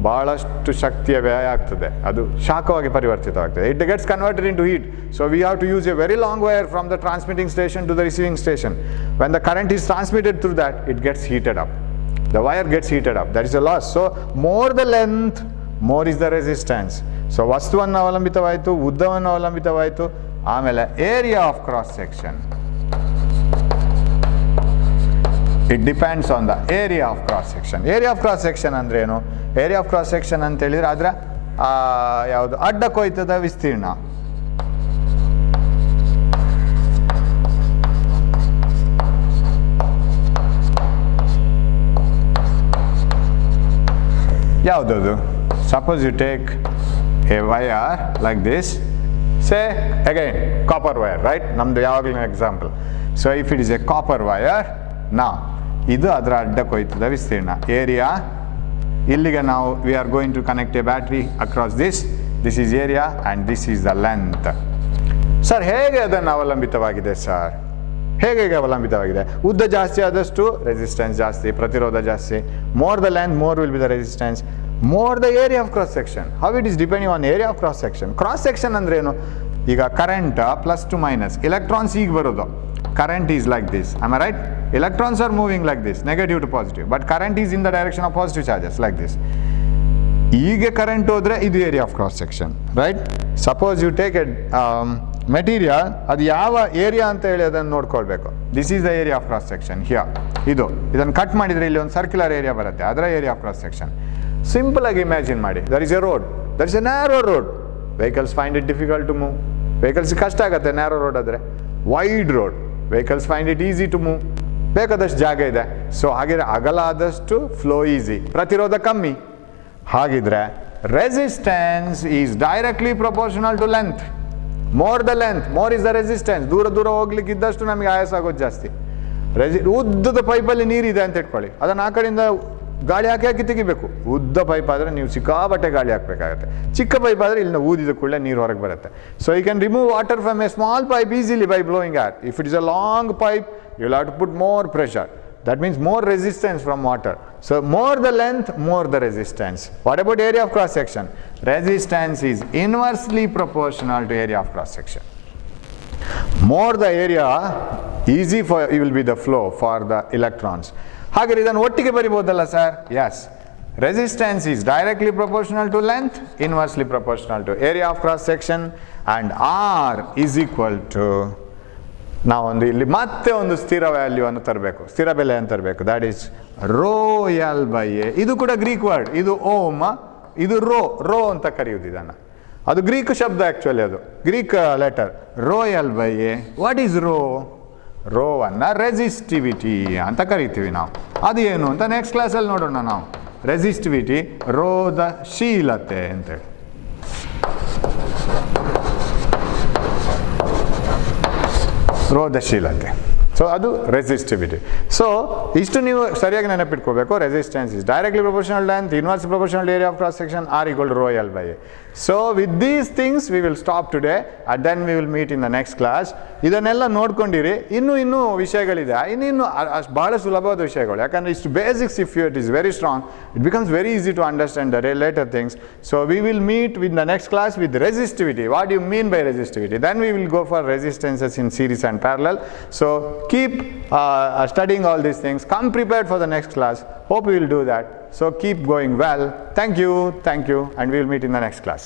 ಭಾಳಷ್ಟು ಶಕ್ತಿಯ ವ್ಯಯ ಆಗ್ತದೆ, ಅದು ಶಾಖವಾಗಿ ಪರಿವರ್ತಿತವಾಗ್ತದೆ. It gets converted into heat. So we have to use a very long wire from the transmitting station to the receiving station. When the current is transmitted through that, it gets heated up. The wire gets heated up. That is a loss. So more the length, more is the resistance. So ವಸ್ತುವನ್ನು ಅವಲಂಬಿತವಾಯಿತು, ಉದ್ದವನ್ನು ಅವಲಂಬಿತವಾಯಿತು. ಆಮೇಲೆ area of cross section, it depends on the area of cross section. Area of cross section ಅಂದ್ರೆ ಏನು? Area of cross section ಅಂತ ಹೇಳಿದ್ರೆ ಅದರ ಯಾವುದು ಅಡ್ಡ ಕೊಯ್ತದ ವಿಸ್ತೀರ್ಣ. ಯಾವುದದು? Suppose you take a wire like this, say again copper wire, right? ನಮ್ಮದು ಯಾವಾಗಲೂ example. So if it is a copper wire, ಇದು ಅದರ ಅಡ್ಡ ಕೊಯ್ತದ ವಿಸ್ತೀರ್ಣ, ಏರಿಯಾ. ಇಲ್ಲಿಗೆ ನಾವು we are going to connect a battery across this is area and this is the length. Sir ಹೇಗೆ ಅದನ್ನು ಅವಲಂಬಿತವಾಗಿದೆ ಸರ್? ಹೇಗೆ ಅವಲಂಬಿತವಾಗಿದೆ? ಉದ್ದ ಜಾಸ್ತಿ ಆದಷ್ಟು ರೆಸಿಸ್ಟೆನ್ಸ್ ಜಾಸ್ತಿ, ಪ್ರತಿರೋಧ ಜಾಸ್ತಿ. More the length, more will be the resistance. More the area of cross section. How it is depending on area of cross section. Cross section ಅಂದ್ರೆ ಏನು? ಈಗ current plus to minus, electrons ಈಗ ಬರೋದು. Current is like this, am I right? Electrons are moving like this, negative to positive, but current is in the direction of positive charges like this. ಹೀಗೆ current ಹೋದರೆ ಇದು area of cross section, right? Suppose you take a material, ಅದು ಯಾವ area ಅಂತ ಹೇಳಿ ಅದನ್ನು ನೋಡ್ಕೊಳ್ಬೇಕು. This is the area of cross section here. ಇದನ್ನು ಕಟ್ ಮಾಡಿದರೆ ಇಲ್ಲಿ ಒಂದು ಸರ್ಕ್ಯುಲರ್ ಏರಿಯಾ ಬರುತ್ತೆ, ಅದರ area of cross section. Simple ಆಗಿ ಇಮ್ಯಾಜಿನ್ ಮಾಡಿ, there is a road, there is a narrow road. Vehicles find it difficult to move. Vehicles ಕಷ್ಟ ಆಗುತ್ತೆ ನ್ಯಾರೋ ರೋಡ್ ಆದರೆ. Wide road, vehicles find it easy to move. ಬೇಕಾದಷ್ಟು ಜಾಗ ಇದೆ. So ಹಾಗಿದ್ರೆ ಅಗಲ ಆದಷ್ಟು ಫ್ಲೋ ಈಸಿ, ಪ್ರತಿರೋಧ ಕಮ್ಮಿ. ಹಾಗಿದ್ರೆ resistance is directly proportional to length. More the length, more is the resistance. ದೂರ ಹೋಗ್ಲಿಕ್ಕೆ ಇದ್ದಷ್ಟು ನಮಗೆ ಆಯಾಸ ಆಗೋದು ಜಾಸ್ತಿ. ಉದ್ದದ ಪೈಪಲ್ಲಿ ನೀರಿದೆ ಅಂತ ಇಟ್ಕೊಳ್ಳಿ, ಅದನ್ನು ಆ ಕಡೆಯಿಂದ ಗಾಳಿ ಹಾಕಿ ತೆಗಿಬೇಕು. ಉದ್ದ ಪೈಪ್ ಆದರೆ ನೀವು ಸಿಕ್ಕಾಬಟ್ಟೆ ಗಾಳಿ ಹಾಕಬೇಕಾಗತ್ತೆ. ಚಿಕ್ಕ ಪೈಪ್ ಆದರೆ ಇಲ್ಲಿಂದ ಊದಿದ ಕೂಡಲೇ ನೀರು ಹೊರಗೆ ಬರುತ್ತೆ. So you can remove water from a small pipe easily by blowing air. If it is a long pipe, you will have to put more pressure. That means more resistance from water. So more the length, more the resistance. What about area of cross section? Resistance is inversely proportional to area of cross section. More the area, easy for it will be the flow for the electrons. ಹಾಗಾದ್ರೆ ಇದನ್ನು ಒಟ್ಟಿಗೆ ಬರಿಬಹುದಲ್ಲ sir? Yes. Resistance is directly proportional to length, inversely proportional to area of cross section, and R is equal to, ನಾವೊಂದು ಇಲ್ಲಿ ಮತ್ತೆ ಒಂದು ಸ್ಥಿರ value ಅನ್ನು ತರಬೇಕು, ಸ್ಥಿರ ಬೆಲೆಯನ್ನು ತರಬೇಕು. That is rho L by A. ಇದು ಕೂಡ ಗ್ರೀಕ್ ವರ್ಡ್, ಇದು ಓಮ್, ಇದು ರೋ ಅಂತ ಕರೆಯುವುದು ಇದನ್ನು. ಅದು ಗ್ರೀಕ್ ಶಬ್ದ ಆ್ಯಕ್ಚುಲಿ, ಅದು Greek letter. Rho L by A. What is ರೋವನ್ನು ರೆಸಿಸ್ಟಿವಿಟಿ ಅಂತ ಕರಿತೀವಿ ನಾವು. ಅದು ಏನು ಅಂತ ನೆಕ್ಸ್ಟ್ ಕ್ಲಾಸಲ್ಲಿ ನೋಡೋಣ ನಾವು. ರೆಸಿಸ್ಟಿವಿಟಿ, ರೋಧಶೀಲತೆ ಅಂತೇಳಿ. ರೋಧಶೀಲತೆ. ಸೊ ಅದು ರೆಸಿಸ್ಟಿವಿಟಿ. ಸೊ ಇಷ್ಟು ನೀವು ಸರಿಯಾಗಿ ನೆನಪಿಟ್ಕೋಬೇಕು. Resistance is directly proportional length, inverse proportional area of cross section, R equal to rho L by A. So with these things we will stop today and then we will meet in the next class. ಇದನ್ನೆಲ್ಲ ನೋಡ್ಕೊಂಡಿರಿ. ಇನ್ನೂ ವಿಷಯಗಳಿದೆ, ಇನ್ನೂ ಬಹಳ ಸುಲಭವಾದ ವಿಷಯಗಳು. ಯಾಕಂದರೆ ಇಷ್ಟು basics if it is very strong, it becomes very easy to understand the later things. So we will meet with the next class with resistivity. What you mean by resistivity? Then we will go for resistances in series and parallel. So keep studying all these things. Come prepared for the next class. Hope we will do that. So keep going well. Thank you, and we will meet in the next class.